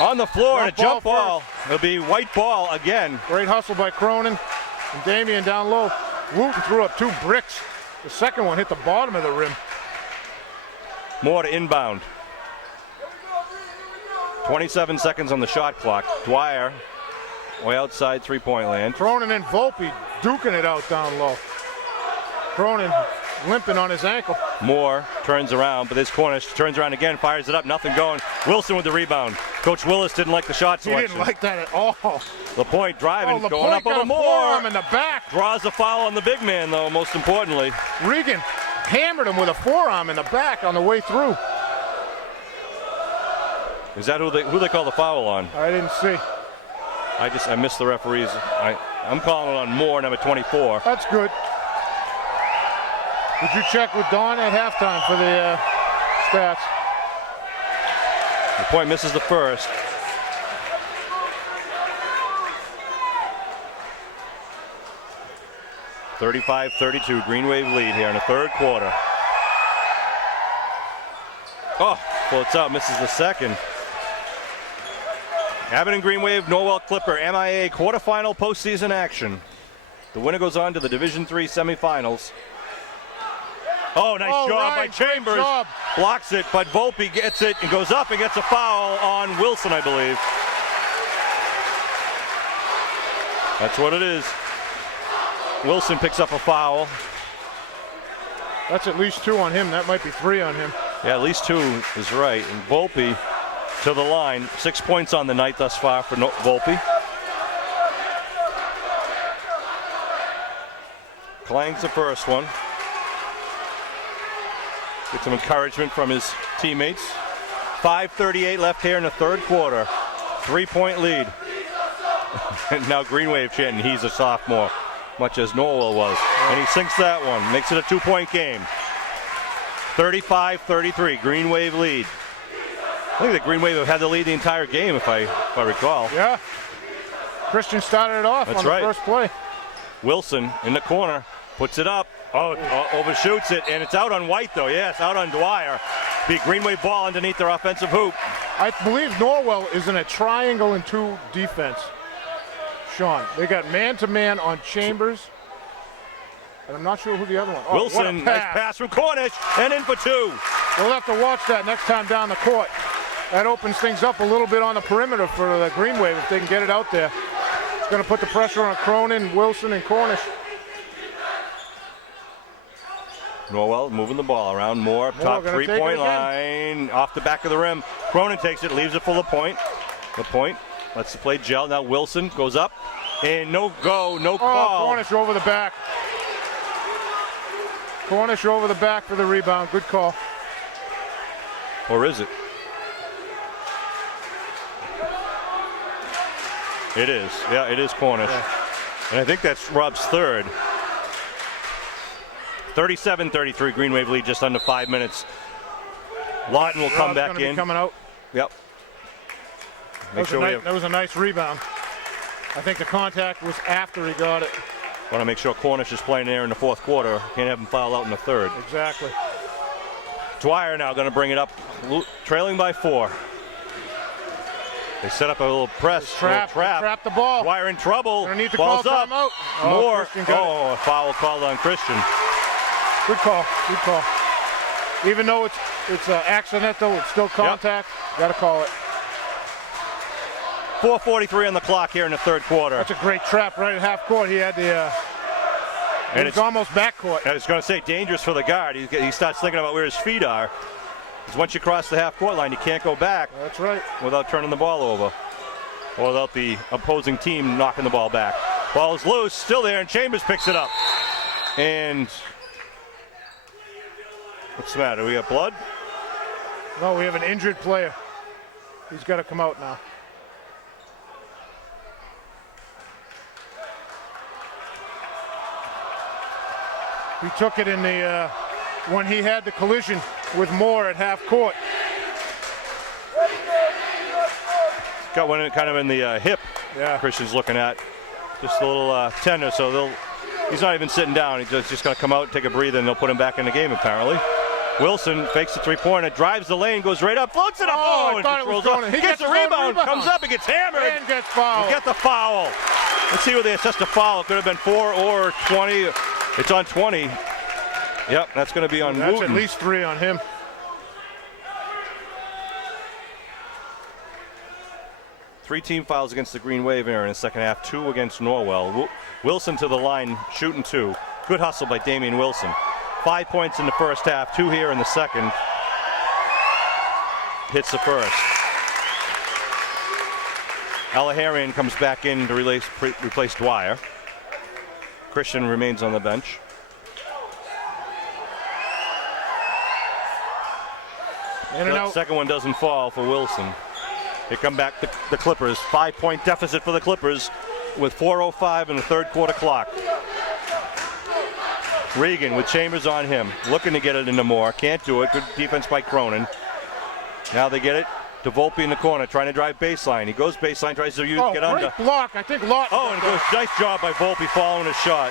On the floor and a jump ball. It'll be white ball again. Great hustle by Cronin and Damian down low. Wooten threw up 2 bricks. The second one hit the bottom of the rim. More to inbound. 27 seconds on the shot clock. Dwyer way outside three-point land. Cronin and Volpe duking it out down low. Cronin limping on his ankle. Moore turns around, but this Cornish turns around again, fires it up, nothing going. Wilson with the rebound. Coach Willis didn't like the shot He selection. didn't like that at all. LaPointe driving, LaPointe going up got over a Moore. forearm in the back. Draws a foul on the big man, though, most importantly. Regan hammered him with a forearm in the back on the way through. Is that who they call the foul on? I didn't see. I missed the referees. I'm calling it on Moore, number 24. That's good. Did you check with Don at halftime for the stats? LaPointe misses the first. (35-32) Green Wave lead here in the third quarter. Oh, floats out, misses the second. Abington Green Wave, Norwell Clipper, MIA quarterfinal postseason action. The winner goes on to the Division III semifinals. Oh, nice job Ryan, by Chambers. great job. Blocks it, but Volpe gets it and goes up and gets a foul on Wilson, I believe. That's what it is. Wilson picks up a foul. That's at least 2 on him. That might be 3 on him. Yeah, at least 2 is right. And Volpe to the line. 6 points on the night thus far for Volpe. Clangs the first one. Get some encouragement from his teammates. 5:38 left here in the third quarter. 3-point lead. And now Green Wave chanting, he's a sophomore, much as Norwell was. And he sinks that one, makes it a 2-point game. 35-33, Green Wave lead. I think the Green Wave have had the lead the entire game, if I recall. Yeah. Christian started it off That's on the right. first play. Wilson in the corner, puts it up. Overshoots it, and it's out on White, though. Yes, out on Dwyer. Be Green Wave ball underneath their offensive hoop. I believe Norwell is in a triangle and 2 defense. Sean, they got man-to-man on Chambers, and I'm not sure who the other one. Oh, Wilson, what a nice pass from Cornish, and in for 2. We'll have to watch that next time down the court. That opens things up a little bit on the perimeter for the Green Wave if they can get it out there. It's going to put the pressure on Cronin, Wilson, and Cornish. Norwell moving the ball around. Moore up top, 3-point line, off the back of the rim. Cronin takes it, leaves it for LaPointe. LaPointe lets the play gel. Now Wilson goes up, and no call. Cornish over the back. Cornish over the back for the rebound. Good call. Or is it? It is. Yeah, it is Cornish. Yeah. And I think that's Rob's third. 37-33, Green Wave lead, just under 5 minutes. Lawton will come back in. Coming out. Yep. That was a nice rebound. I think the contact was after he got it. Want to make sure Cornish is playing there in the fourth quarter. Can't have him foul out in the third. Exactly. Dwyer now going to bring it up, trailing by 4. They set up a little press, trap the ball. Dwyer in trouble. Gonna need to Ball's call up. timeout. More. A Foul called on Christian. Good call. Good call. Even though it's accidental, it's still contact. Yep. Got to call it. 4:43 on the clock here in the third quarter. That's a great trap right at half court. He had the And it's almost backcourt. I was going to say, dangerous for the guard. He starts thinking about where his feet are. Because once you cross the half-court line, you can't go back. That's right. Without turning the ball over. Or without the opposing team knocking the ball back. Ball is loose, still there, and Chambers picks it up. And what's the matter? We got blood? No, we have an injured player. He's got to come out now. He took it in the when he had the collision with Moore at half court. Got one kind of in the hip. Yeah. Christian's looking at. Just a little tender, so he's not even sitting down. He's just going to come out and take a breather, and they'll put him back in the game apparently. Wilson fakes the three-pointer, drives the lane, goes right up, floats it up. I thought it was going. He gets a rebound, comes up, and gets hammered. And gets fouled. He got the foul. Let's see where they assessed a foul. It could have been 4 or 20. It's on 20. Yep, that's going to be on That's Wooten. at least 3 on him. Three team fouls against the Green Wave here in the second half. 2 against Norwell. Wilson to the line, shooting 2. Good hustle by Damian Wilson. 5 points in the first half, 2 here in the second. Hits the first. Alaharian comes back in to replace Dwyer. Christian remains on the bench. In and out. Second one doesn't fall for Wilson. Here come back the Clippers. 5-point deficit for the Clippers with 4:05 in the third quarter clock. Regan with Chambers on him, looking to get it into Moore. Can't do it. Good defense by Cronin. Now they get it to Volpe in the corner, trying to drive baseline. He goes baseline, tries to get under. Great block. I think Lawton. Oh, and it goes. Nice job by Volpe following his shot.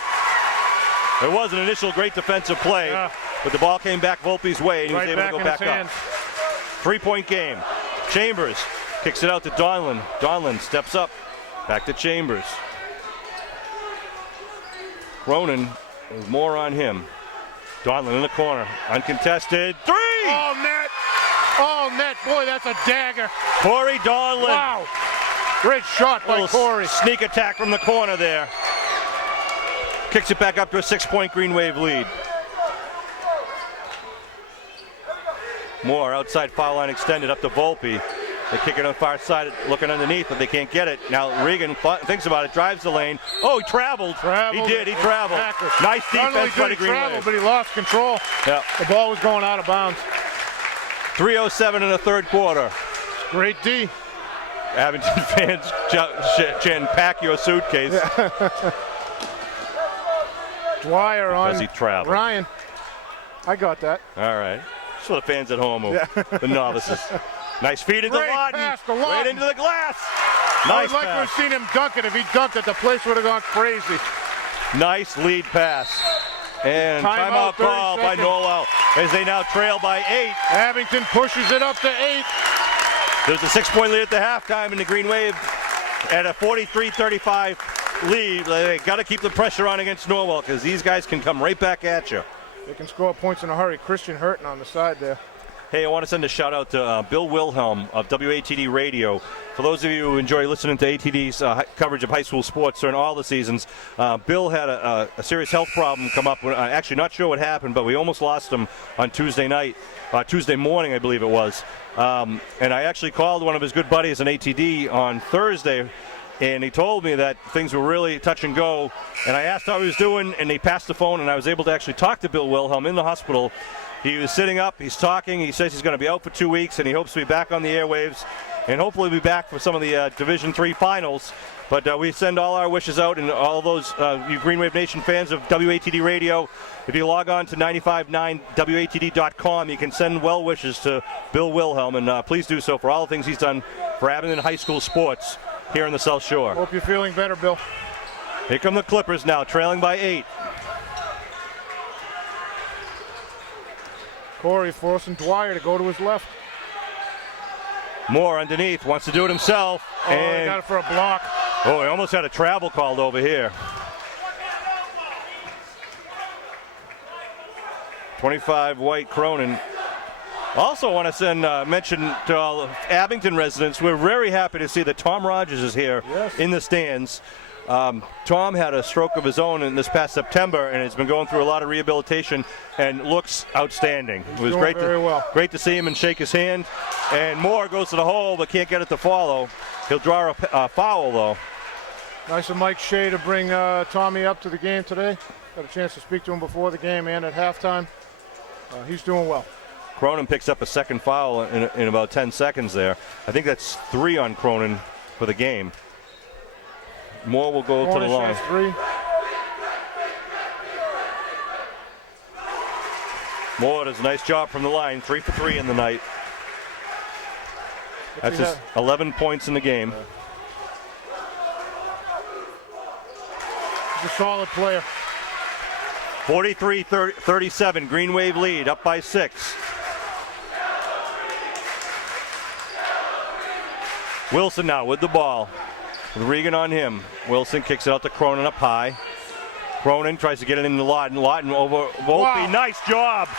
It was an initial great defensive play, but the ball came back Volpe's way, and he was able to go back up. 3-point game. Chambers kicks it out to Donlin. Donlin steps up. Back to Chambers. Cronin, there's more on him. Donlin in the corner. Uncontested. 3! Oh, net. Oh, net. Boy, that's a dagger. Corey Donlin. Wow. Great shot by Corey. Sneak attack from the corner there. Kicks it back up to a 6-point Green Wave lead. Moore outside foul line extended up to Volpe. They kick it on the far side, looking underneath, but they can't get it. Now Regan thinks about it, drives the lane. Oh, he traveled. He did. He traveled. Nice defense by the Green Wave. But he lost control. Yeah. The ball was going out of bounds. 3:07 in the third quarter. Great D. Abington fans chanting, "Pack your suitcase." Dwyer on because he traveled. Ryan. I got that. All right. Just for the fans at home, the novices. Nice feed into Lawton. Right into the glass. Nice I would like to have seen him dunk it. If he dunked it, the place would have gone crazy. Nice lead pass. And timeout call by Norwell as they now trail by 8. Abington pushes it up to 8. There's a 6-point lead at the halftime in the Green Wave at a 43-35 lead. They got to keep the pressure on against Norwell because these guys can come right back at you. They can score points in a hurry. Christian Hurton on the side there. Hey, I want to send a shout out to Bill Wilhelm of WATD Radio. For those of you who enjoy listening to ATD's coverage of high school sports during all the seasons, Bill had a serious health problem come up. Actually, not sure what happened, but we almost lost him on Tuesday morning, I believe it was. And I actually called one of his good buddies in ATD on Thursday, and he told me that things were really touch and go. And I asked how he was doing, and he passed the phone, and I was able to actually talk to Bill Wilhelm in the hospital. He was sitting up, he's talking, he says he's going to be out for 2 weeks, and he hopes to be back on the airwaves, and hopefully be back for some of the Division III finals. But we send all our wishes out, and all those you Green Wave Nation fans of WATD Radio, if you log on to 959watd.com, you can send well wishes to Bill Wilhelm, and please do so for all the things he's done for Abington High School sports here in the South Shore. Hope you're feeling better, Bill. Here come the Clippers now, trailing by 8. Corey forcing Dwyer to go to his left. Moore underneath, wants to do it himself. Oh, and he got it for a block. Oh, he almost had a travel called over here. 25 White Cronin. Also want to send mention to all of Abington residents. We're very happy to see that Tom Rogers is here in the stands. Tom had a stroke of his own in this past September and has been going through a lot of rehabilitation and looks outstanding. It was great to see him and shake his hand. And Moore goes to the hole but can't get it to follow. He'll draw a foul though. Nice of Mike Shea to bring Tommy up to the game today. Got a chance to speak to him before the game and at halftime. He's doing well. Cronin picks up a second foul in about 10 seconds there. I think that's 3 on Cronin for the game. Moore will go to the line. 3. Moore does a nice job from the line. 3 for 3 in the night. That's his 11 points in the game. He's a solid player. 43-37, Green Wave lead, up by 6. Wilson now with the ball. With Regan on him. Wilson kicks it out to Cronin up high. Cronin tries to get it into Lawton. Lawton over Volpe. Wow. Nice job.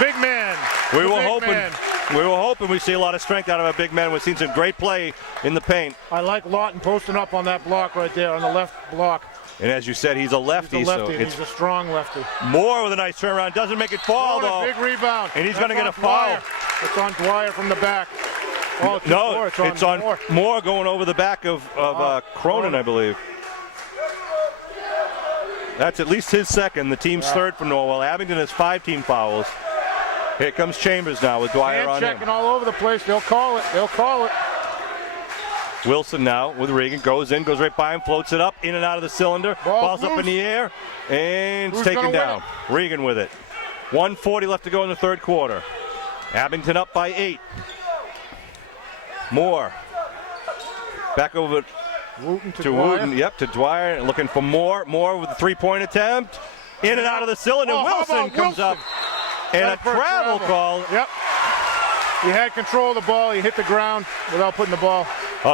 Big man. We were hoping we see a lot of strength out of our big men. We've seen some great play in the paint. I like Lawton posting up on that block right there, on the left block. And as you said, he's a lefty. He's a lefty, so and he's a strong lefty. Moore with a nice turnaround. Doesn't make it fall, though. Big rebound. And he's going to get a foul. It's on Dwyer from the back. Oh, it's on Moore going over the back of Cronin, I believe. That's at least his second. The team's third for Norwell. Abington has 5 team fouls. Here comes Chambers now with Dwyer on him. Checking all over the place. They'll call it. Wilson now with Regan. Goes in, goes right by him, floats it up, in and out of the cylinder. Ball's up in the air, and it's taken down. Regan with it. 1:40 left to go in the third quarter. Abington up by 8. Moore. Back over to Wooten. Yep, to Dwyer. Looking for Moore. Moore with a 3-point attempt. In and out of the cylinder. Wilson comes up. And a travel call. Yep. He had control of the ball. He hit the ground without putting the ball.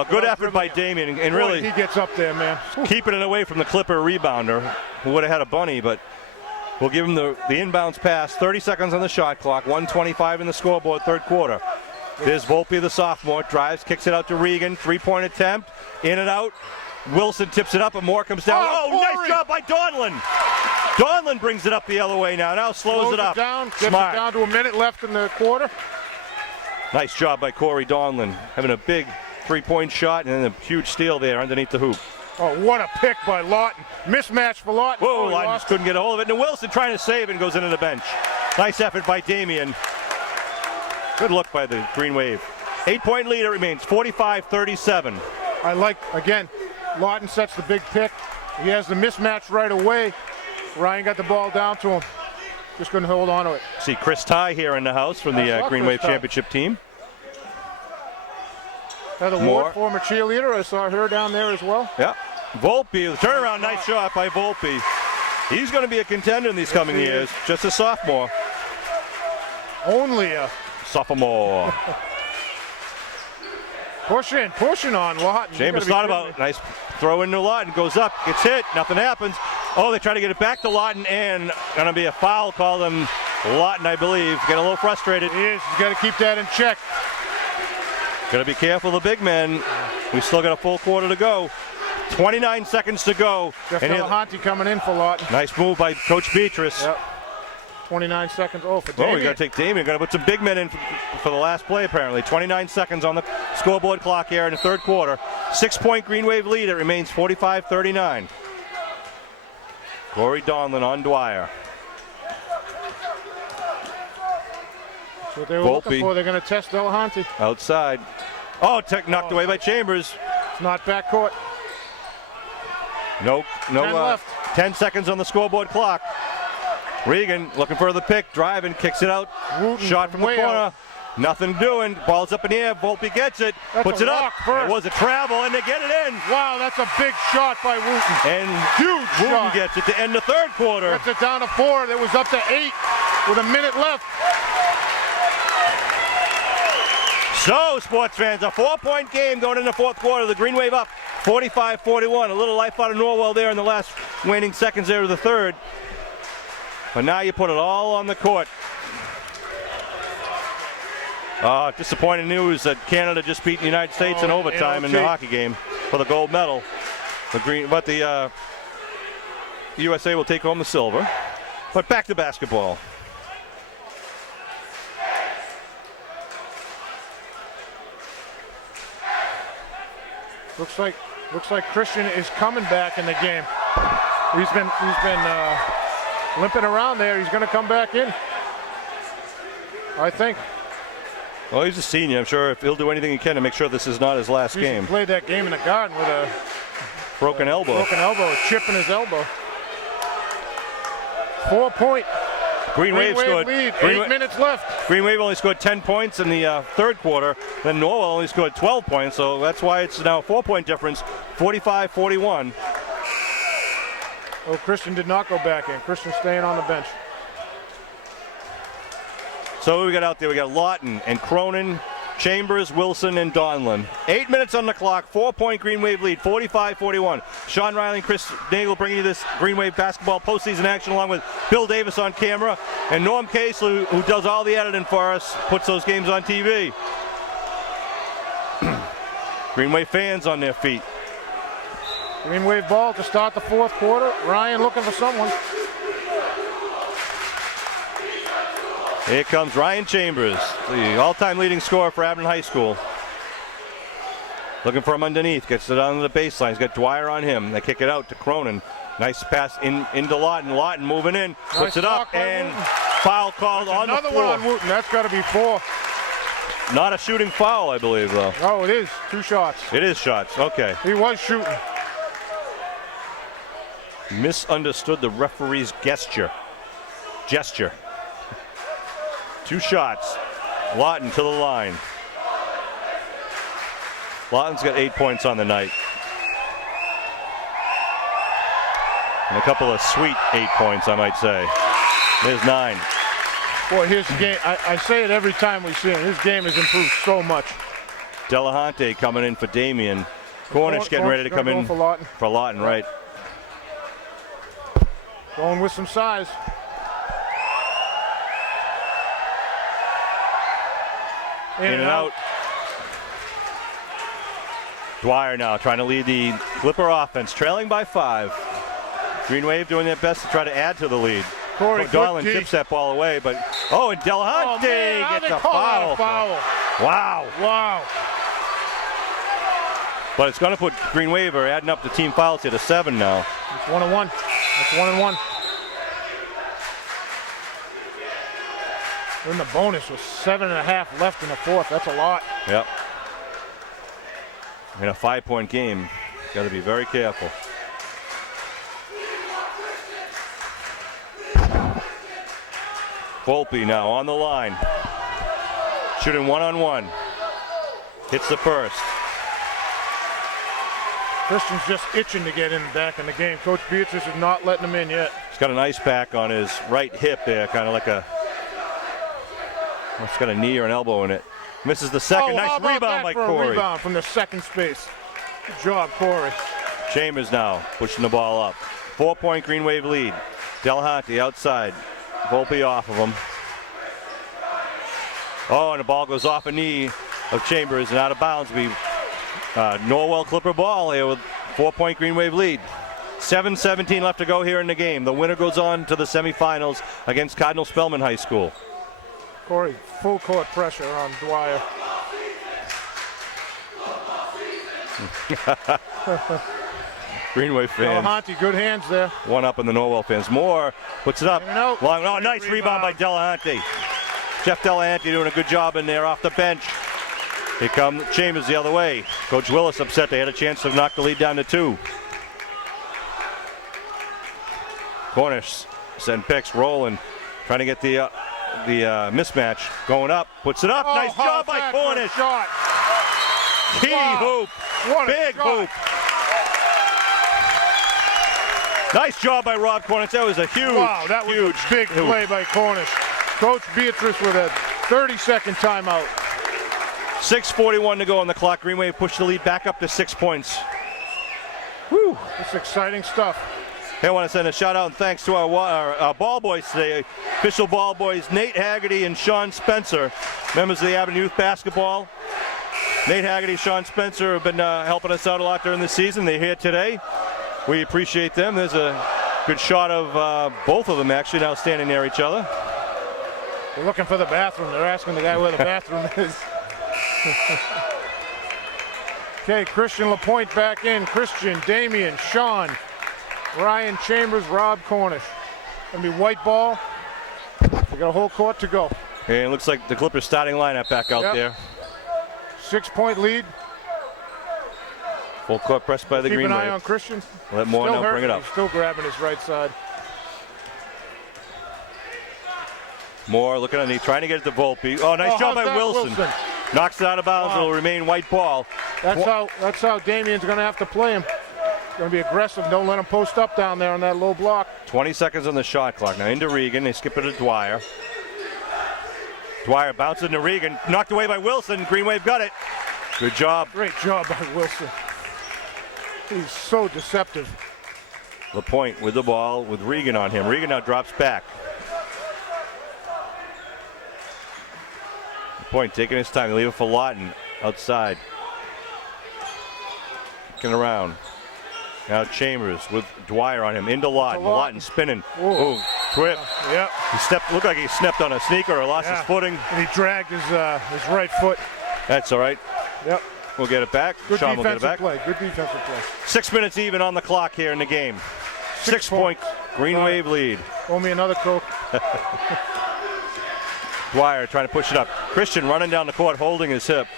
Good effort by Damien. And really, he gets up there, man. Keeping it away from the Clipper rebounder, who would have had a bunny, but we'll give him the inbounds pass. 30 seconds on the shot clock. 1:25 in the scoreboard, third quarter. There's Volpe, the sophomore, drives, kicks it out to Regan. 3-point attempt, in and out. Wilson tips it up, and Moore comes down. Nice job by Donlin. Donlin brings it up the other way now. Now slows it up. Gets it down to a minute left in the quarter. Nice job by Corey Donlin, having a big 3-point shot and then a huge steal there underneath the hoop. Oh, what a pick by Lawton. Mismatch for Lawton. Whoa, Lawton just couldn't get a hold of it. And Wilson trying to save and goes into the bench. Nice effort by Damien. Good look by the Green Wave. 8-point lead it remains, 45-37. I like, again, Lawton sets the big pick. He has the mismatch right away. Ryan got the ball down to him. Just couldn't hold on to it. See Chris Ty here in the house from the Green Wave Championship team. Heather Ward, former cheerleader. I saw her down there as well. Yeah. Volpe, the turnaround, nice shot by Volpe. He's going to be a contender in these coming years. Just a sophomore. Only a sophomore. Pushing on Lawton. Chambers thought about nice throw into Lawton, goes up, gets hit, nothing happens. Oh, they try to get it back to Lawton, and going to be a foul called on Lawton, I believe. Getting a little frustrated. He is. He's got to keep that in check. Got to be careful of the big men. We still got a full quarter to go. 29 seconds to go. Jeff Delahanty coming in for Lawton. Nice move by Coach Beatrice. Yep. 29 seconds. Oh, for Damien. Oh, we got to take Damien. Got to put some big men in for the last play, apparently. 29 seconds on the scoreboard clock here in the third quarter. 6-point Green Wave lead. It remains 45-39. Corey Donlin on Dwyer. That's what they were looking for. They're going to test Delahanty. Outside. Oh, knocked away by Chambers. It's not backcourt. No 10 seconds on the scoreboard clock. Regan looking for the pick, driving, kicks it out. Wooten shot from the corner. Out. Nothing doing. Ball's up in the air. Volpe gets it, puts it up. It was a travel, and they get it in. Wow, that's a big shot by Wooten. And huge Wooten gets it to end the third quarter. Gets it down to 4. It was up to 8 with a minute left. So, sports fans, a 4-point game going into the fourth quarter. The Green Wave up 45-41. A little life out of Norwell there in the last waning seconds there of the third. But now you put it all on the court. Disappointing news that Canada just beat the United States in overtime in the hockey game for the gold medal. The USA will take home the silver. But back to basketball. Looks like Christian is coming back in the game. He's been limping around there. He's going to come back in, I think. Well, he's a senior. I'm sure if he'll do anything he can to make sure this is not his last game. He played that game in the Garden with a broken elbow. A chip in his elbow. 4-point. Green Wave scored. Lead. 8 minutes left. Green Wave only scored 10 points in the third quarter. Then Norwell only scored 12 points, so that's why it's now a 4-point difference, 45-41. Oh, Christian did not go back in. Christian staying on the bench. So we got out there, we got Lawton and Cronin, Chambers, Wilson, and Donlin. 8 minutes on the clock, 4-point Green Wave lead, 45-41. Sean Riley and Chris Nagel bringing you this Green Wave basketball postseason action along with Bill Davis on camera. And Norm Case, who does all the editing for us, puts those games on TV. Green Wave fans on their feet. Green Wave ball to start the fourth quarter. Ryan looking for someone. Here comes Ryan Chambers, the all-time leading scorer for Abington High School. Looking for him underneath, gets it on the baseline. He's got Dwyer on him. They kick it out to Cronin. Nice pass into Lawton. Lawton moving in, puts it up, and foul called on the floor. Another one on Wooten. That's got to be 4. Not a shooting foul, I believe, though. Oh, it is. 2 shots. It is shots. Okay. He was shooting. Misunderstood the referee's gesture. 2 shots. Lawton to the line. Lawton's got 8 points on the night. And a couple of sweet 8 points, I might say. There's 9. Boy, his game, I say it every time we see him. His game has improved so much. Delahunty coming in for Damien. Cornish getting ready to come in for Lawton. For Lawton, right. Going with some size. In and out. Dwyer now trying to lead the Clipper offense, trailing by 5. Green Wave doing their best to try to add to the lead. Donlin tips that ball away, but and Delahunty gets a foul. Wow. But it's going to put Green Wave adding up the team fouls here to 7 now. It's 1-1. It's 1-1. In the bonus with 7.5 left in the fourth. That's a lot. Yep. In a 5-point game, got to be very careful. Volpe now on the line. Shooting 1-on-1. Hits the first. Christian's just itching to get back in the game. Coach Beatrice is not letting him in yet. He's got an ice pack on his right hip there, kind of like it's got a knee or an elbow in it. Misses the second. Nice rebound by Corey. Rebound from the second space. Good job, Corey. Chambers now pushing the ball up. 4-point Green Wave lead. Delahunty outside. Volpe off of him. And the ball goes off a knee of Chambers and out of bounds. Norwell Clipper ball here with 4-point Green Wave lead. 7:17 left to go here in the game. The winner goes on to the semifinals against Cardinal Spellman High School. Corey, full court pressure on Dwyer. Green Wave fans. Delahunty, good hands there. One up in the Norwell fans. Moore puts it up. Long, nice rebound by Delahunty. Jeff Delahunty doing a good job in there off the bench. Here comes Chambers the other way. Coach Willis upset. They had a chance to knock the lead down to 2. Cornish send picks rolling, trying to get the mismatch going up. Puts it up. Nice job by Cornish. Shot. Key hoop. Big hoop. Nice job by Rob Cornish. That was a huge, that was a big play by Cornish. Coach Beatrice with a 30-second timeout. 6:41 to go on the clock. Green Wave pushed the lead back up to 6 points. Whew. It's exciting stuff. Hey, I want to send a shout out and thanks to our ball boys today. Official ball boys Nate Haggerty and Sean Spencer, members of the Abington Youth Basketball. Nate Haggerty, Sean Spencer have been helping us out a lot during the season. They're here today. We appreciate them. There's a good shot of both of them actually now standing near each other. They're looking for the bathroom. They're asking the guy where the bathroom is. Okay, Christian LaPointe back in. Christian, Damian, Sean, Ryan Chambers, Rob Cornish. Gonna be white ball. We got a whole court to go. And it looks like the Clippers starting lineup back out there. 6-point lead. Full court press by the Green Wave. Keep an eye on Christian. Let Moore now bring it up. He's still grabbing his right side. Moore looking on, trying to get it to Volpe. Oh, nice job by Wilson. Knocks it out of bounds. Wow. It'll remain white ball. That's how Damian's going to have to play him. Going to be aggressive. Don't let him post up down there on that low block. 20 seconds on the shot clock. Now into Regan. They skip it to Dwyer. Dwyer bounces into Regan. Knocked away by Wilson. Green Wave got it. Good job. Great job by Wilson. He's so deceptive. LaPointe with the ball with Regan on him. Regan now drops back. LaPointe taking his time. Leave it for Lawton outside. Looking around. Now Chambers with Dwyer on him. Into Lawton. Lawton spinning. Ooh, twip. Yep. He looked like he stepped on a sneaker or lost his footing. And he dragged his right foot. That's all right. Yep. We'll get it back. Good Sean will get it back. play. Good defensive play. 6 minutes even on the clock here in the game. 6 point Green Wave lead. Owe me another Coke. Dwyer trying to push it up. Christian running down the court holding his hip.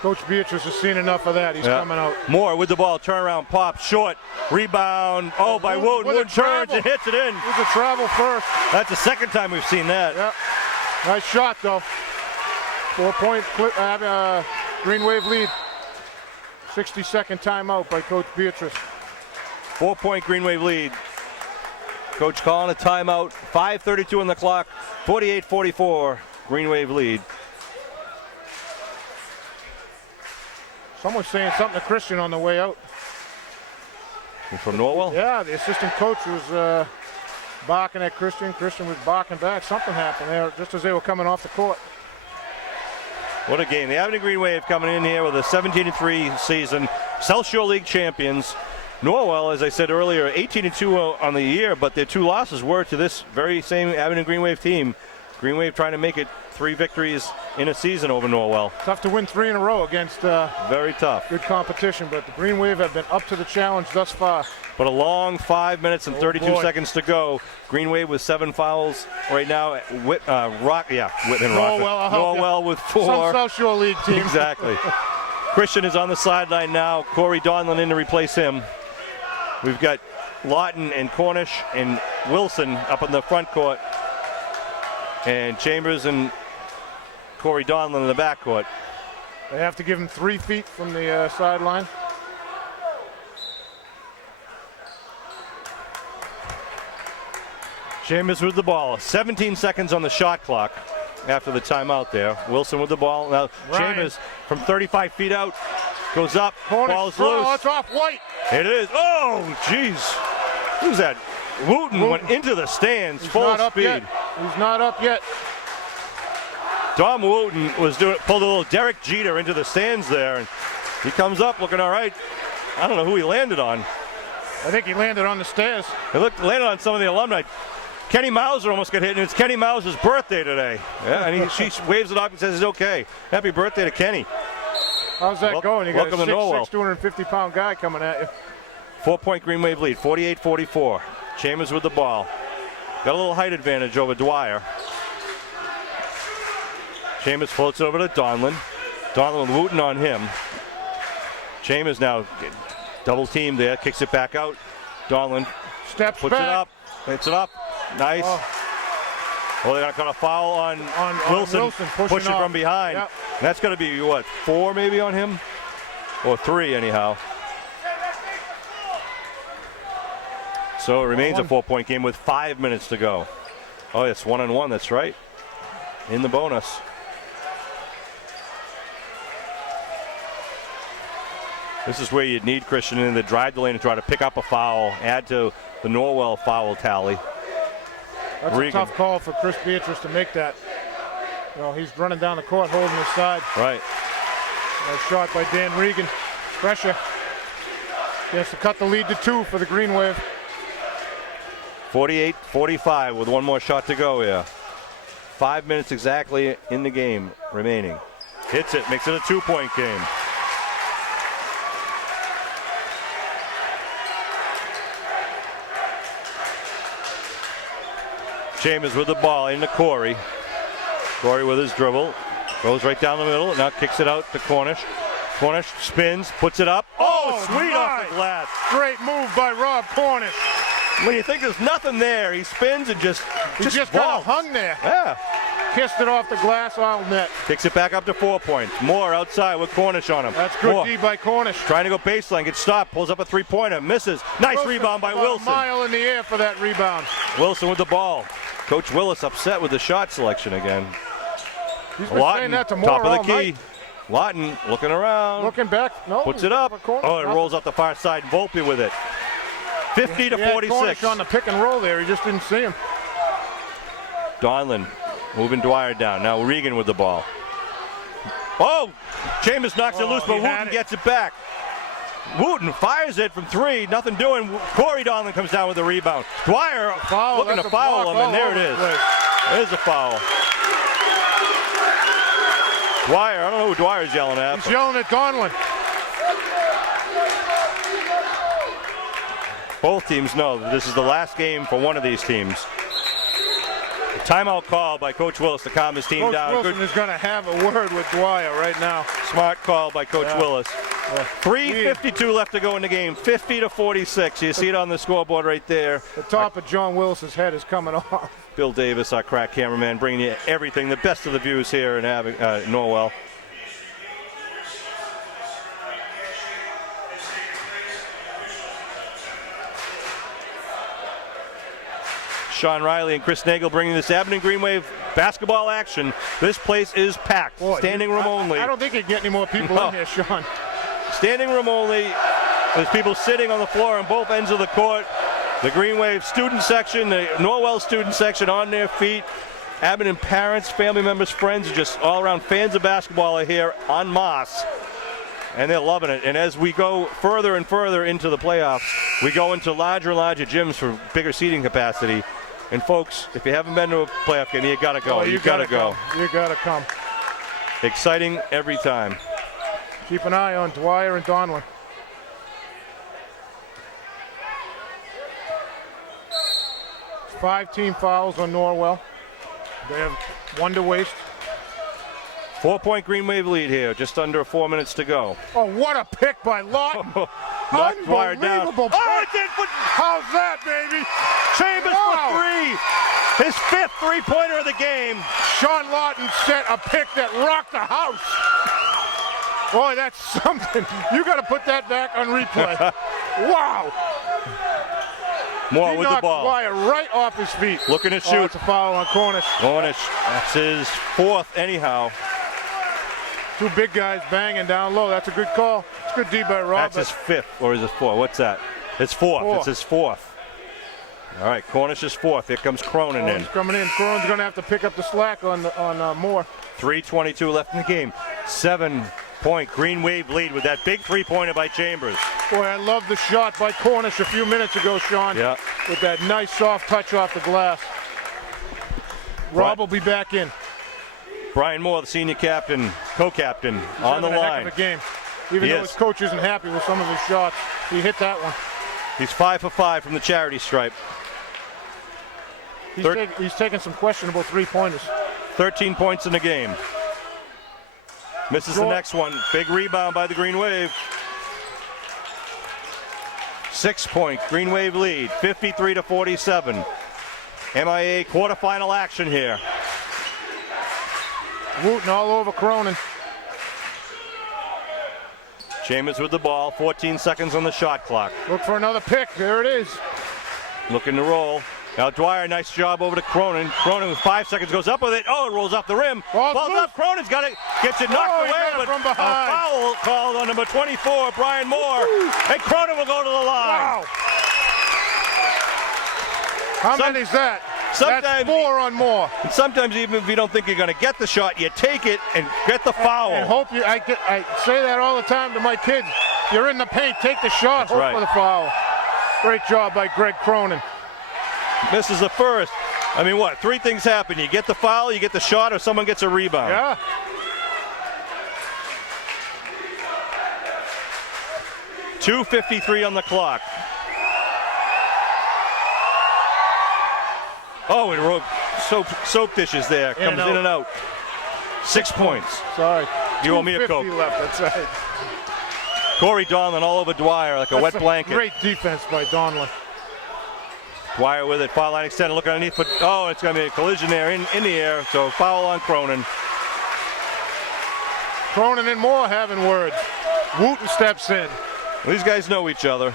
Coach Beatrice has seen enough of that. He's coming out. Moore with the ball. Turnaround, pop, short, rebound. Oh, by Wooten. Wooten turns and hits it in. It was a travel first. That's the second time we've seen that. Yep. Nice shot, though. 4-point Green Wave lead. 60-second timeout by Coach Beatrice. 4-point Green Wave lead. Coach calling a timeout. 5:32 on the clock. 48-44 Green Wave lead. Someone's saying something to Christian on the way out. From Norwell? Yeah, the assistant coach was barking at Christian. Christian was barking back. Something happened there just as they were coming off the court. What a game. The Avenue Green Wave coming in here with a 17-3 season. South Shore League champions. Norwell, as I said earlier, 18-2 on the year, but their 2 losses were to this very same Avenue Green Wave team. Green Wave trying to make it 3 victories in a season over Norwell. Tough to win 3 in a row against very tough. Good competition, but the Green Wave have been up to the challenge thus far. But a long 5 minutes and 32 seconds to go. Green Wave with 7 fouls right now. Whitman Rock. Norwell with 4. Some South Shore League team. Exactly. Christian is on the sideline now. Corey Donlin in to replace him. We've got Lawton and Cornish and Wilson up in the front court. And Chambers and Corey Donlin in the back court. They have to give him 3 feet from the sideline. Chambers with the ball. 17 seconds on the shot clock after the timeout there. Wilson with the ball. Now Ryan. Chambers from 35 feet out goes up. Cornish. Ball's loose. It's off White. It is. Oh, jeez. Who's that? Wooten went into the stands. He's full not speed. Yet. He's not up yet. Dom Wooten pulled a little Derek Jeter into the stands there, and he comes up looking all right. I don't know who he landed on. I think he landed on the stairs. He landed on some of the alumni. Kenny Mauser almost got hit, and it's Kenny Mauser's birthday today. Yeah, and she waves it up and says it's okay. Happy birthday to Kenny. How's that going? You got a welcome to Norwell. 250-pound guy coming at you. 4-point Green Wave lead, 48-44. Chambers with the ball. Got a little height advantage over Dwyer. Chambers floats it over to Donlin. Donlin with Wooten on him. Chambers now double teamed there, kicks it back out. Donlin Steps puts back. it up, hits it up. Nice. Oh, they got a foul on Wilson pushing from behind. Yep. That's going to be, what, 4 maybe on him? Or 3 anyhow. So it remains a 4-point game with 5 minutes to go. Oh, it's 1-1, that's right. In the bonus. This is where you'd need Christian in the drive the lane to try to pick up a foul, add to the Norwell foul tally. That's a tough call for Chris Beatrice to make that. You know, he's running down the court holding his side. Right. Nice shot by Dan Regan. Pressure. He has to cut the lead to 2 for the Green Wave. 48-45 with one more shot to go here. 5 minutes exactly in the game remaining. Hits it, makes it a 2-point game. Chambers with the ball into Corey. Corey with his dribble. Goes right down the middle. Now kicks it out to Cornish. Cornish spins, puts it up. Oh, sweet off the glass. Great move by Rob Cornish. When you think there's nothing there, he spins and just kind of hung there. Yeah. Kissed it off the glass all net. Kicks it back up to 4 points. Moore outside with Cornish on him. That's good Moore D by Cornish. trying to go baseline, gets stopped, pulls up a 3-pointer, misses. Nice rebound by Wilson. A mile in the air for that rebound. Wilson with the ball. Coach Willis upset with the shot selection again. He's been Lawton, saying that to Moore top of the all key. night. Looking around. Looking back. No. Puts it up. Oh, it Nothing. rolls up the far side. Volpe with it. 50 to 46. Cornish on the pick and roll there. He just didn't see him. Donlin moving Dwyer down. Now Regan with the ball. Oh! Chambers knocks it loose, but Wooten gets it back. Wooten fires it from 3. Nothing doing. Corey Donlin comes down with the rebound. Dwyer looking to foul him, and there it is. There's a foul. Dwyer, I don't know who Dwyer's yelling at. He's yelling at Donlin. Both teams know that this is the last game for one of these teams. A timeout call by Coach Willis to calm his team down. Coach Wilson is going to have a word with Dwyer right now. Smart call by Coach Willis. 3:52 left to go in the game. 50 to 46. You see it on the scoreboard right there. The top of John Willis's head is coming off. Bill Davis, our crack cameraman, bringing you everything, the best of the views here in Norwell. Sean Riley and Chris Nagel bringing this Abington Green Wave basketball action. This place is packed. Boy, standing room only. I don't think you can get any more people in here, Sean. Standing room only. There's people sitting on the floor on both ends of the court. The Green Wave student section, the Norwell student section on their feet. Abington parents, family members, friends, just all around fans of basketball are here en masse. And they're loving it. And as we go further and further into the playoffs, we go into larger and larger gyms for bigger seating capacity. And folks, if you haven't been to a playoff game, you gotta go. You gotta go. You gotta come. Exciting every time. Keep an eye on Dwyer and Donlin. Five team fouls on Norwell. They have 1 to waste. 4-point Green Wave lead here, just under 4 minutes to go. Oh, what a pick by Lawton. Knocked Dwyer down. Unbelievable Oh, pick. it did for How's that, baby? Chambers for 3. His 5th three-pointer of the game. Sean Lawton set a pick that rocked the house. Boy, that's something. You got to put that back on replay. Wow. Moore He with the knocked ball. Dwyer right off his feet. Looking to Oh, shoot. it's a foul on Cornish. Cornish, that's his 4th anyhow. 2 big guys banging down low. That's a good call. It's good D by Rob. That's his 5th, or is it 4th? What's that? It's 4th. It's his 4th. All right, Cornish is 4th. Here comes Cronin in. He's coming in. Cronin's going to have to pick up the slack on Moore. 3:22 left in the game. 7-point Green Wave lead with that big three-pointer by Chambers. Boy, I love the shot by Cornish a few minutes ago, Sean. Yeah. With that nice soft touch off the glass. Rob will be back in. Brian Moore, the senior captain, co-captain, on the Having a heck line. of a game. Even though his coach isn't happy with some of his shots, he hit that one. He's 5 for 5 from the charity stripe. He's taking some questionable three-pointers. 13 points in the game. Misses the next one. Big rebound by the Green Wave. 6-point Green Wave lead, 53 to 47. MIA quarterfinal action here. Wooten all over Cronin. Chambers with the ball, 14 seconds on the shot clock. Look for another pick. There it is. Looking to roll. Now Dwyer, nice job over to Cronin. Cronin with 5 seconds goes up with it. Oh, it rolls off the rim. Falls up. Cronin's got it. Gets it knocked away. Got it from behind. A foul called on number 24, Brian Moore. And Cronin will go to the line. Wow. How many is that? That's 4 on Moore. Sometimes even if you don't think you're going to get the shot, you take it and get the foul. And hope you. I say that all the time to my kids. You're in the paint, take the shot, hope for the foul. Great job by Greg Cronin. Misses the first. I mean, what? 3 things happen. You get the foul, you get the shot, or someone gets a rebound. Yeah. .253 on the clock. Oh, it wrote soap dishes there. Comes in and out. 6 points. Sorry. You owe me a Coke. Left, that's right. Corey Donlin all over Dwyer like a wet blanket. Great defense by Donlin. Dwyer with it. Foul line extended. Looking underneath. But, oh, it's going to be a collision there in the air. So foul on Cronin. Cronin and Moore having words. Wooten steps in. Well, these guys know each other.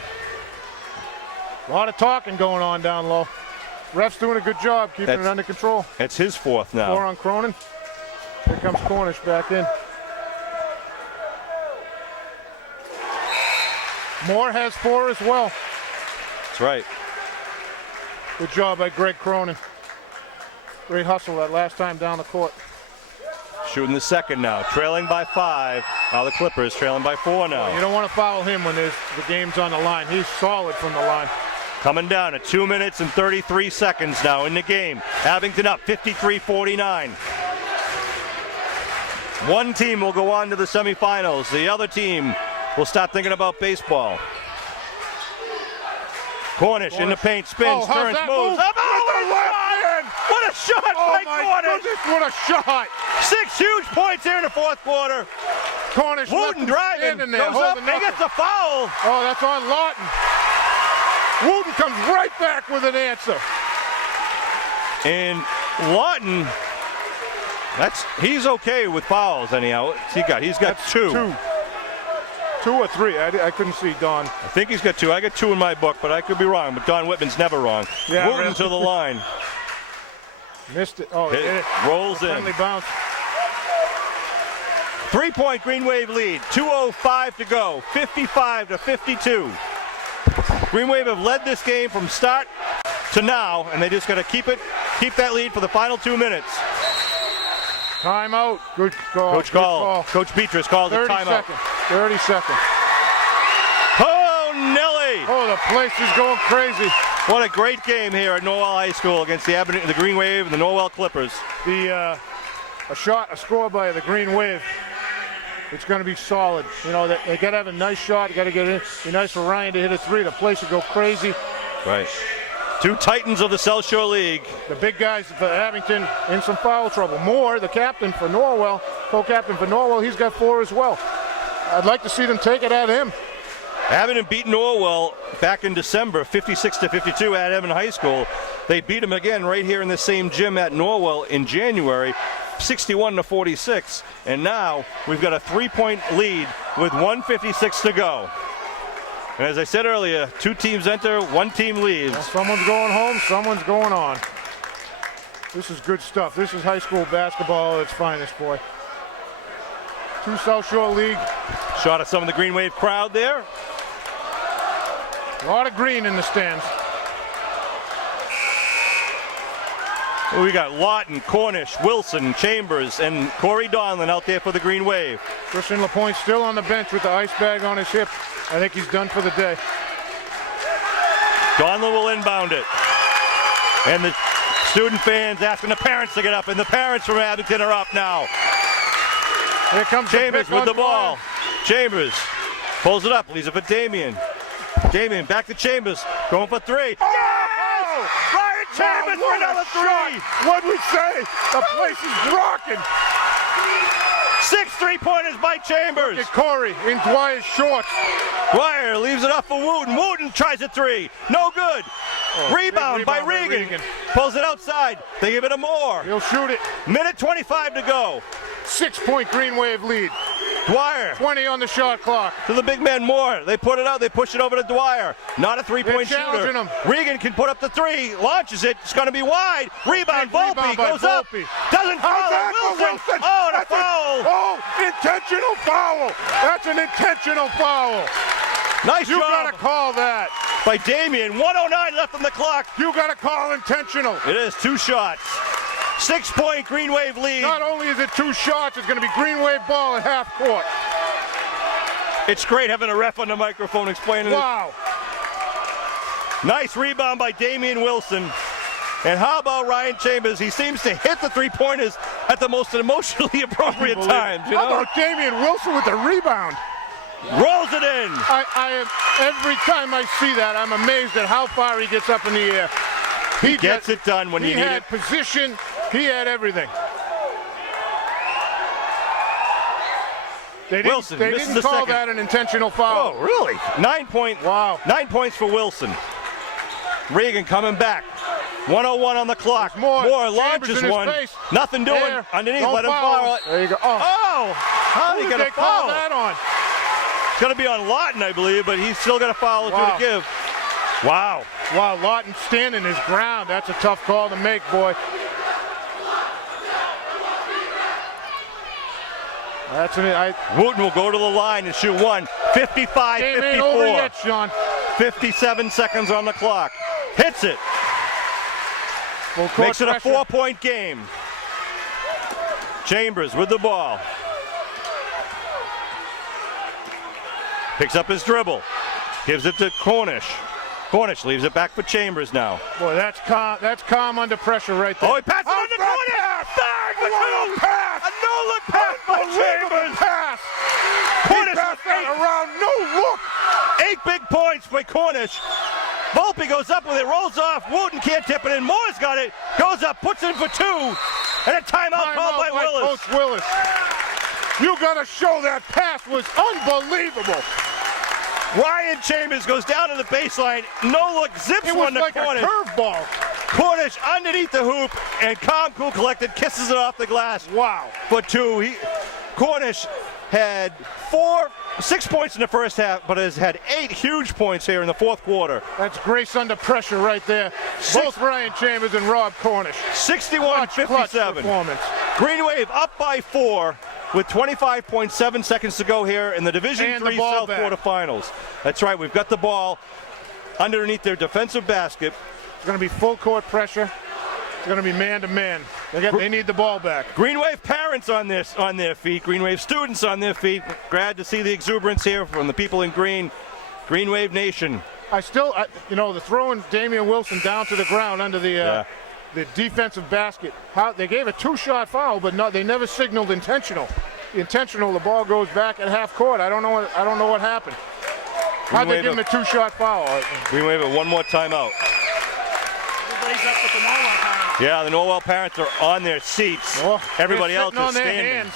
A lot of talking going on down low. Ref's doing a good job keeping it under control. It's his 4th now. 4 on Cronin. Here comes Cornish back in. Moore has 4 as well. That's right. Good job by Greg Cronin. Great hustle that last time down the court. Shooting the second now. Trailing by 5. Now the Clippers trailing by 4 now. Well, you don't want to foul him when the game's on the line. He's solid from the line. Coming down at 2 minutes and 33 seconds now in the game. Abington up 53-49. One team will go on to the semifinals. The other team will start thinking about baseball. Cornish in the paint, spins, turns, moves. What a shot by Cornish! Goodness, what a shot! 6 huge points here in the 4th quarter. Cornish Wooten driving, there, goes up, and gets a foul. Oh, that's on Lawton. Wooten comes right back with an answer. And Lawton, he's okay with fouls anyhow. He's got 2. 2 or 3. I couldn't see Don. I think he's got 2. I got 2 in my book, but I could be wrong. But Don Whitman's never wrong. Yeah, Wooten really. to the line. Missed it. Oh, hit it. Rolls in. Friendly bounce. 3-point Green Wave lead. 2:05 to go. 55-52. Green Wave have led this game from start to now, and they just got to keep that lead for the final 2 minutes. Timeout. Good call. Coach call. Coach Beatrice calls a timeout. 30 seconds. Oh, Nelly! Oh, the place is going crazy. What a great game here at Norwell High School against the Green Wave and the Norwell Clippers. A score by the Green Wave. It's going to be solid. You know, they got to have a nice shot. You got to get it in. Be nice for Ryan to hit a 3. The place will go crazy. Right. 2 titans of the South Shore League. The big guys for Abington in some foul trouble. Moore, the captain for Norwell, co-captain for Norwell, he's got 4 as well. I'd like to see them take it at him. Abington beat Norwell back in December, 56-52 at Evan High School. They beat them again right here in the same gym at Norwell in January, 61-46. And now we've got a 3-point lead with 1:56 to go. And as I said earlier, 2 teams enter, 1 team leaves. Well, someone's going home, someone's going on. This is good stuff. This is high school basketball at its finest, boy. 2 South Shore League. Shot at some of the Green Wave crowd there. A lot of green in the stands. We got Lawton, Cornish, Wilson, Chambers, and Corey Donlin out there for the Green Wave. Christian LaPointe still on the bench with the ice bag on his hip. I think he's done for the day. Donlin will inbound it. And the student fans asking the parents to get up, and the parents from Abington are up now. Here comes Chambers with the ball. Chambers pulls it up, leaves it for Damian. Damian back to Chambers, going for 3. Yes! Ryan Chambers for another 3! What'd we say? The place is rocking. 6 3-pointers by Chambers. Look at Corey in Dwyer's shorts. Dwyer leaves it up for Wooten. Wooten tries a 3. No good. Rebound by Regan. Pulls it outside. They give it to Moore. He'll shoot it. Minute 25 to go. 6-point Green Wave lead. Dwyer 20 on the shot clock. to the big man Moore. They put it out. They push it over to Dwyer. Not a 3-point shooter. Him. Regan can put up the 3. Launches it. It's going to be wide. Rebound. Volpe goes up. Doesn't follow. Wilson. Oh, and a foul. Oh, intentional foul. That's an intentional foul. Nice You job. got to call that. by Damian. 1:09 left on the clock. You got to call intentional. It is 2 shots. 6-point Green Wave lead. Not only is it 2 shots, it's going to be Green Wave ball at half court. It's great having a ref on the microphone explaining Wow. it. Nice rebound by Damian Wilson. And how about Ryan Chambers? He seems to hit the 3-pointers at the most emotionally appropriate times. You How know? about Damian Wilson with the rebound? Rolls it in. I am, every time I see that, I'm amazed at how far he gets up in the air. He gets it done when you need He had it. position. He had everything. They Wilson didn't, misses they the didn't call second. that an intentional foul. Oh, really? 9 point. Wow. 9 points for Wilson. Regan coming back. 1:01 on the clock. More. Chambers launches in his one. face. Nothing doing. There. Underneath, Don't let him foul foul. him. There you go. Oh. Oh, how did Who he did get they a call foul? that on? It's going to be on Lawton, I believe, but he's still got a foul or two Wow. to give. Wow. Wow, Lawton standing his ground. That's a tough call to make, boy. That's an Wooten will go to the line and shoot one. 55-54. game ain't over yet, Sean. 57 seconds on the clock. Hits it. Full court Makes it a pressure. 4-point game. Chambers with the ball. Picks up his dribble. Gives it to Cornish. Cornish leaves it back for Chambers now. Boy, that's calm. That's calm under pressure right there. Oh, he passes on the corner. Bang for two. Pass. A no-look pass by Chambers. Pass. Cornish He passed that around. No look. 8 big points by Cornish. Volpe goes up with it, rolls off. Wooten can't tip it in. Moore's got it. Goes up, puts in for 2. And a timeout called by Willis. Coach Willis. You gotta show that pass was unbelievable. Ryan Chambers goes down to the baseline. No look, zips It one was to like Cornish. a curveball. Cornish underneath the hoop, and calm, cool, collected, kisses it off the glass. Wow. For 2. Cornish had 6 points in the first half, but has had 8 huge points here in the fourth quarter. That's grace under pressure right there. Both Ryan Chambers and Rob Cornish. 61-57. Clutch performance. Green Wave up by 4 with 25.7 seconds to go here in the Division And the III ball South back. quarterfinals. That's right, we've got the ball underneath their defensive basket. It's going to be full court pressure. It's going to be man to man. They need the ball back. Green Wave parents on their feet. Green Wave students on their feet. Glad to see the exuberance here from the people in green. Green Wave Nation. The throwing Damian Wilson down to the ground under the defensive basket. They gave a 2-shot foul, but they never signaled intentional. The ball goes back at half court. I don't know what happened. How'd they give him a 2-shot foul? Green Wave at one more timeout. Everybody's up with the Norwell parents. Yeah, the Norwell parents are on their seats. Oh, Everybody they're else sitting is on their standing. hands.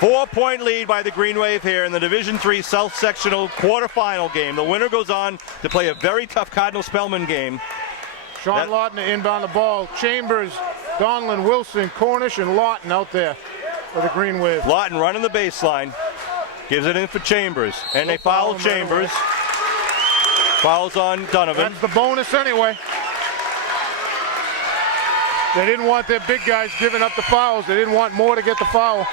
4-point lead by the Green Wave here in the Division III South Sectional quarterfinal game. The winner goes on to play a very tough Cardinal Spellman game. Sean Lawton to inbound the ball. Chambers, Donlin, Wilson, Cornish, and Lawton out there for the Green Wave. Lawton running the baseline. Gives it in for Chambers. And they foul Chambers. Fouls on Donovan. That's the bonus anyway. They didn't want their big guys giving up the fouls. They didn't want Moore to get the foul.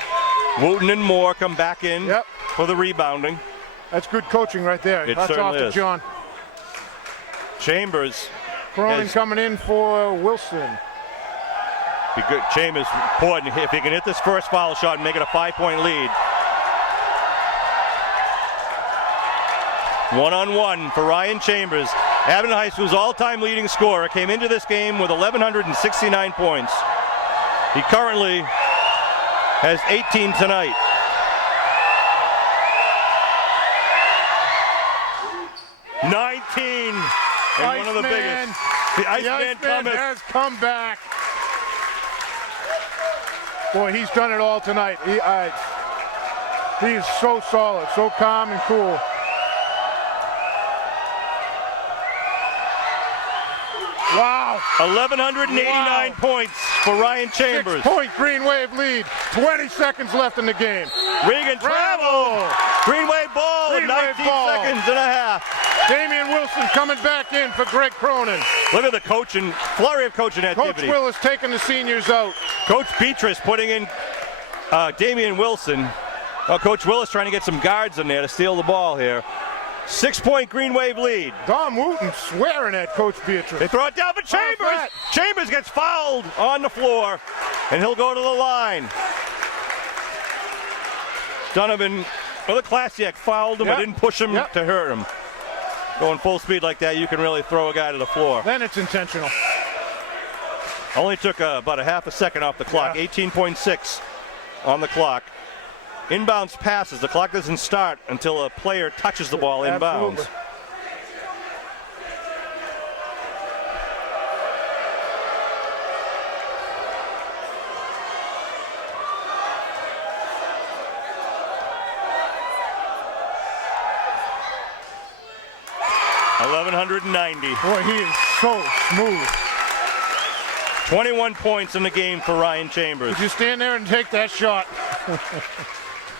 Wooten and Moore come back in Yep. for the rebounding. That's good coaching right there. It That's off certainly to is. John. Chambers. Cronin coming in for Wilson. Be good. Chambers important if he can hit this first foul shot and make it a 5-point lead. 1-on-1 for Ryan Chambers. Abington High School's all-time leading scorer came into this game with 1,169 points. He currently has 18 tonight. '19 and one of the biggest. The Iceman cometh. has come back. Boy, he's done it all tonight. He is so solid, so calm and cool. Wow. 1,189 points for Ryan Chambers. 6-point Green Wave lead. 20 seconds left in the game. Regan travel. Green Wave ball in Green Wave 19 ball. seconds and a half. Damian Wilson coming back in for Greg Cronin. Look at the coaching, flurry of coaching Coach activity. Willis taking the seniors out. Coach Petrus putting in Damian Wilson. Coach Willis trying to get some guards in there to steal the ball here. 6-point Green Wave lead. Don Wooten swearing at Coach Beatrice. They throw it down for Chambers. Chambers gets fouled on the floor, and he'll go to the line. Donovan, well, the Klasiak fouled him, but didn't push him to hurt him. Going full speed like that, you can really throw a guy to the floor. Then it's intentional. Only took about a half a second off the clock. 18.6 on the clock. Inbounds passes. The clock doesn't start until a player touches the ball inbounds. Absolutely. Boy, he is so smooth. 21 points in the game for Ryan Chambers. Would you stand there and take that shot?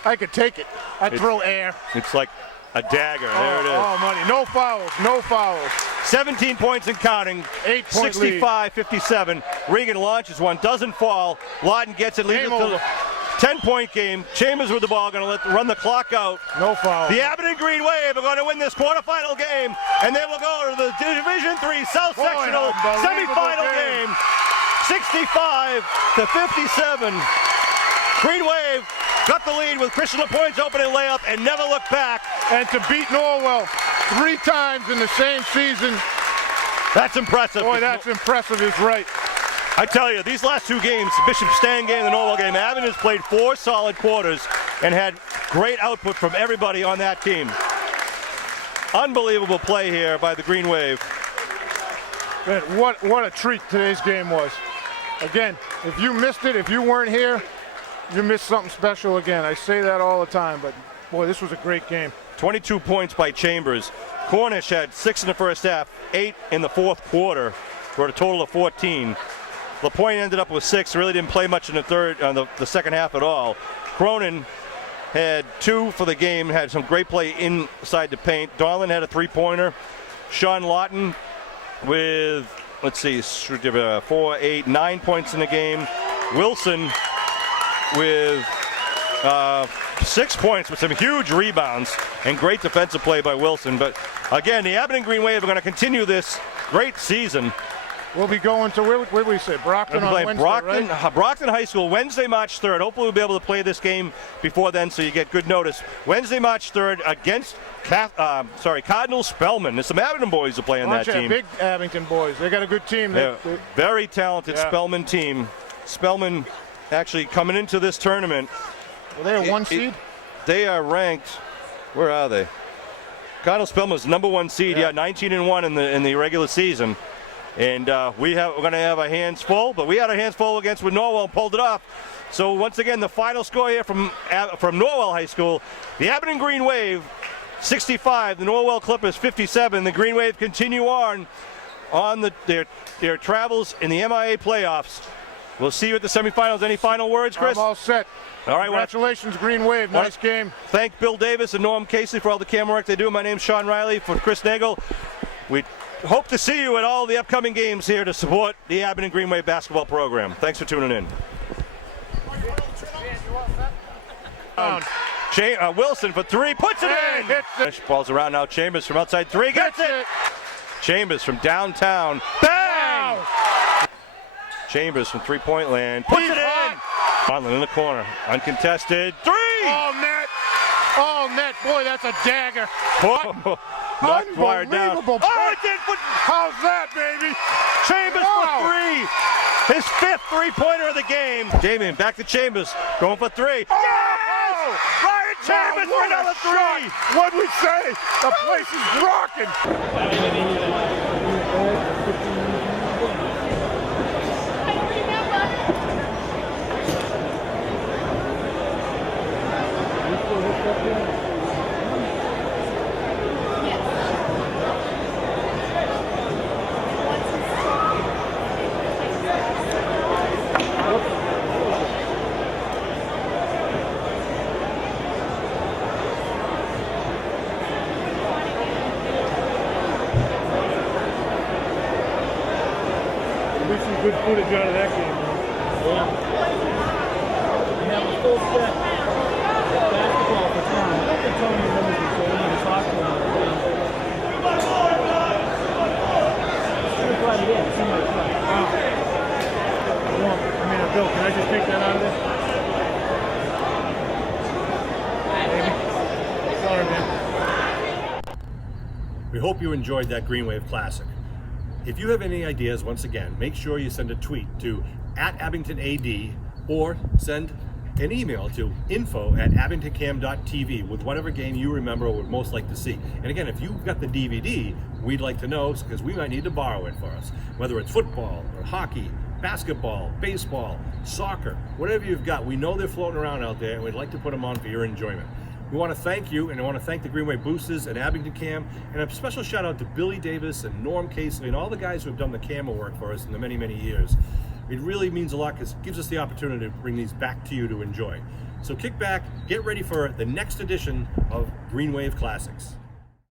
I could take it. I'd throw air. It's like a dagger. There it is. Oh, money. No fouls. No fouls. 17 points and counting. 8-point lead. 65-57. Regan launches one. Doesn't fall. Lawton gets it. Leads it to the 10-point game. Chambers with the ball. Going to run the clock out. No foul. The Abbott and Green Wave are going to win this quarterfinal game. And they will go to the Division III South Sectional semifinal game. 65-57. Green Wave got the lead with Christian LaPointe's opening layup and never looked back. And to beat Norwell 3 times in the same season. That's impressive. Boy, that's impressive is right. I tell you, these last 2 games, the Bishop Stan game and the Norwell game, Abbott has played 4 solid quarters and had great output from everybody on that team. Unbelievable play here by the Green Wave. Man, what a treat today's game was. Again, if you missed it, if you weren't here, you missed something special again. I say that all the time, but boy, this was a great game. 22 points by Chambers. Cornish had 6 in the first half, 8 in the fourth quarter, for a total of 14. LaPointe ended up with 6, really didn't play much in the second half at all. Cronin had 2 for the game, had some great play inside the paint. Darlin had a 3-pointer. Sean Lawton with, 4, 8, 9 points in the game. Wilson with 6 points with some huge rebounds and great defensive play by Wilson. But again, the Abbott and Green Wave are going to continue this great season. We'll be going to, where would we say, Brockton on Wednesday, Brockton, right? Brockton High School, Wednesday, March 3rd. Hopefully we'll be able to play this game before then so you get good notice. Wednesday, March 3rd against Cardinal Spellman. There's some Abington boys who play on that team. Big Abington boys. They got a good team. They're very talented Spellman team. Spellman actually coming into this tournament. Well, they are 1 seed? They are ranked, where are they? Cardinal Spellman's #1 seed, 19-1 in the regular season. And we're going to have our hands full, but we had our hands full against with Norwell and pulled it off. So once again, the final score here from Norwell High School, the Abbott and Green Wave 65, the Norwell Clippers 57. The Green Wave continue on their travels in the MIA playoffs. We'll see you at the semifinals. Any final words, Chris? I'm all set. All right. Congratulations, Green Wave. Nice game. Thank Bill Davis and Norm Casey for all the camera work they do. My name's Sean Riley. For Chris Nagel, we hope to see you at all the upcoming games here to support the Abbott and Green Wave basketball program. Thanks for tuning in. Wilson for 3, puts it in. Ball's around now. Chambers from outside 3, gets it. Chambers from downtown. Bang! Chambers from 3-point land. Puts it in. Conlon in the corner. Uncontested. 3! Oh, net. Oh, net. Boy, that's a dagger. Knocked wire down. Oh, it did. How's that, baby? Chambers for 3. His 5th 3-pointer of the game. Damien back to Chambers. Going for 3. Oh! Yes! Ryan Chambers for another 3. What'd we say? The place is rocking. Good footage out of that game. Yeah. We have a full set of basketball for Tom. I think Tony remembers this game in his hospital. take that out of there? Maybe. Sorry, man. We hope you enjoyed that Green Wave Classic. If you have any ideas, once again, make sure you send a tweet to @AbingtonAD or send an email to info@abingtoncam.tv with whatever game you remember or would most like to see. And again, if you've got the DVD, we'd like to know because we might need to borrow it for us. Whether it's football or hockey, basketball, baseball, soccer, whatever you've got, we know they're floating around out there and we'd like to put them on for your enjoyment. We want to thank you, and I want to thank the Green Wave Boosters and Abington Cam, and a special shout out to Billy Davis and Norm Casely and all the guys who have done the camera work for us in the many, many years. It really means a lot because it gives us the opportunity to bring these back to you to enjoy. So kick back, get ready for the next edition of Green Wave Classics.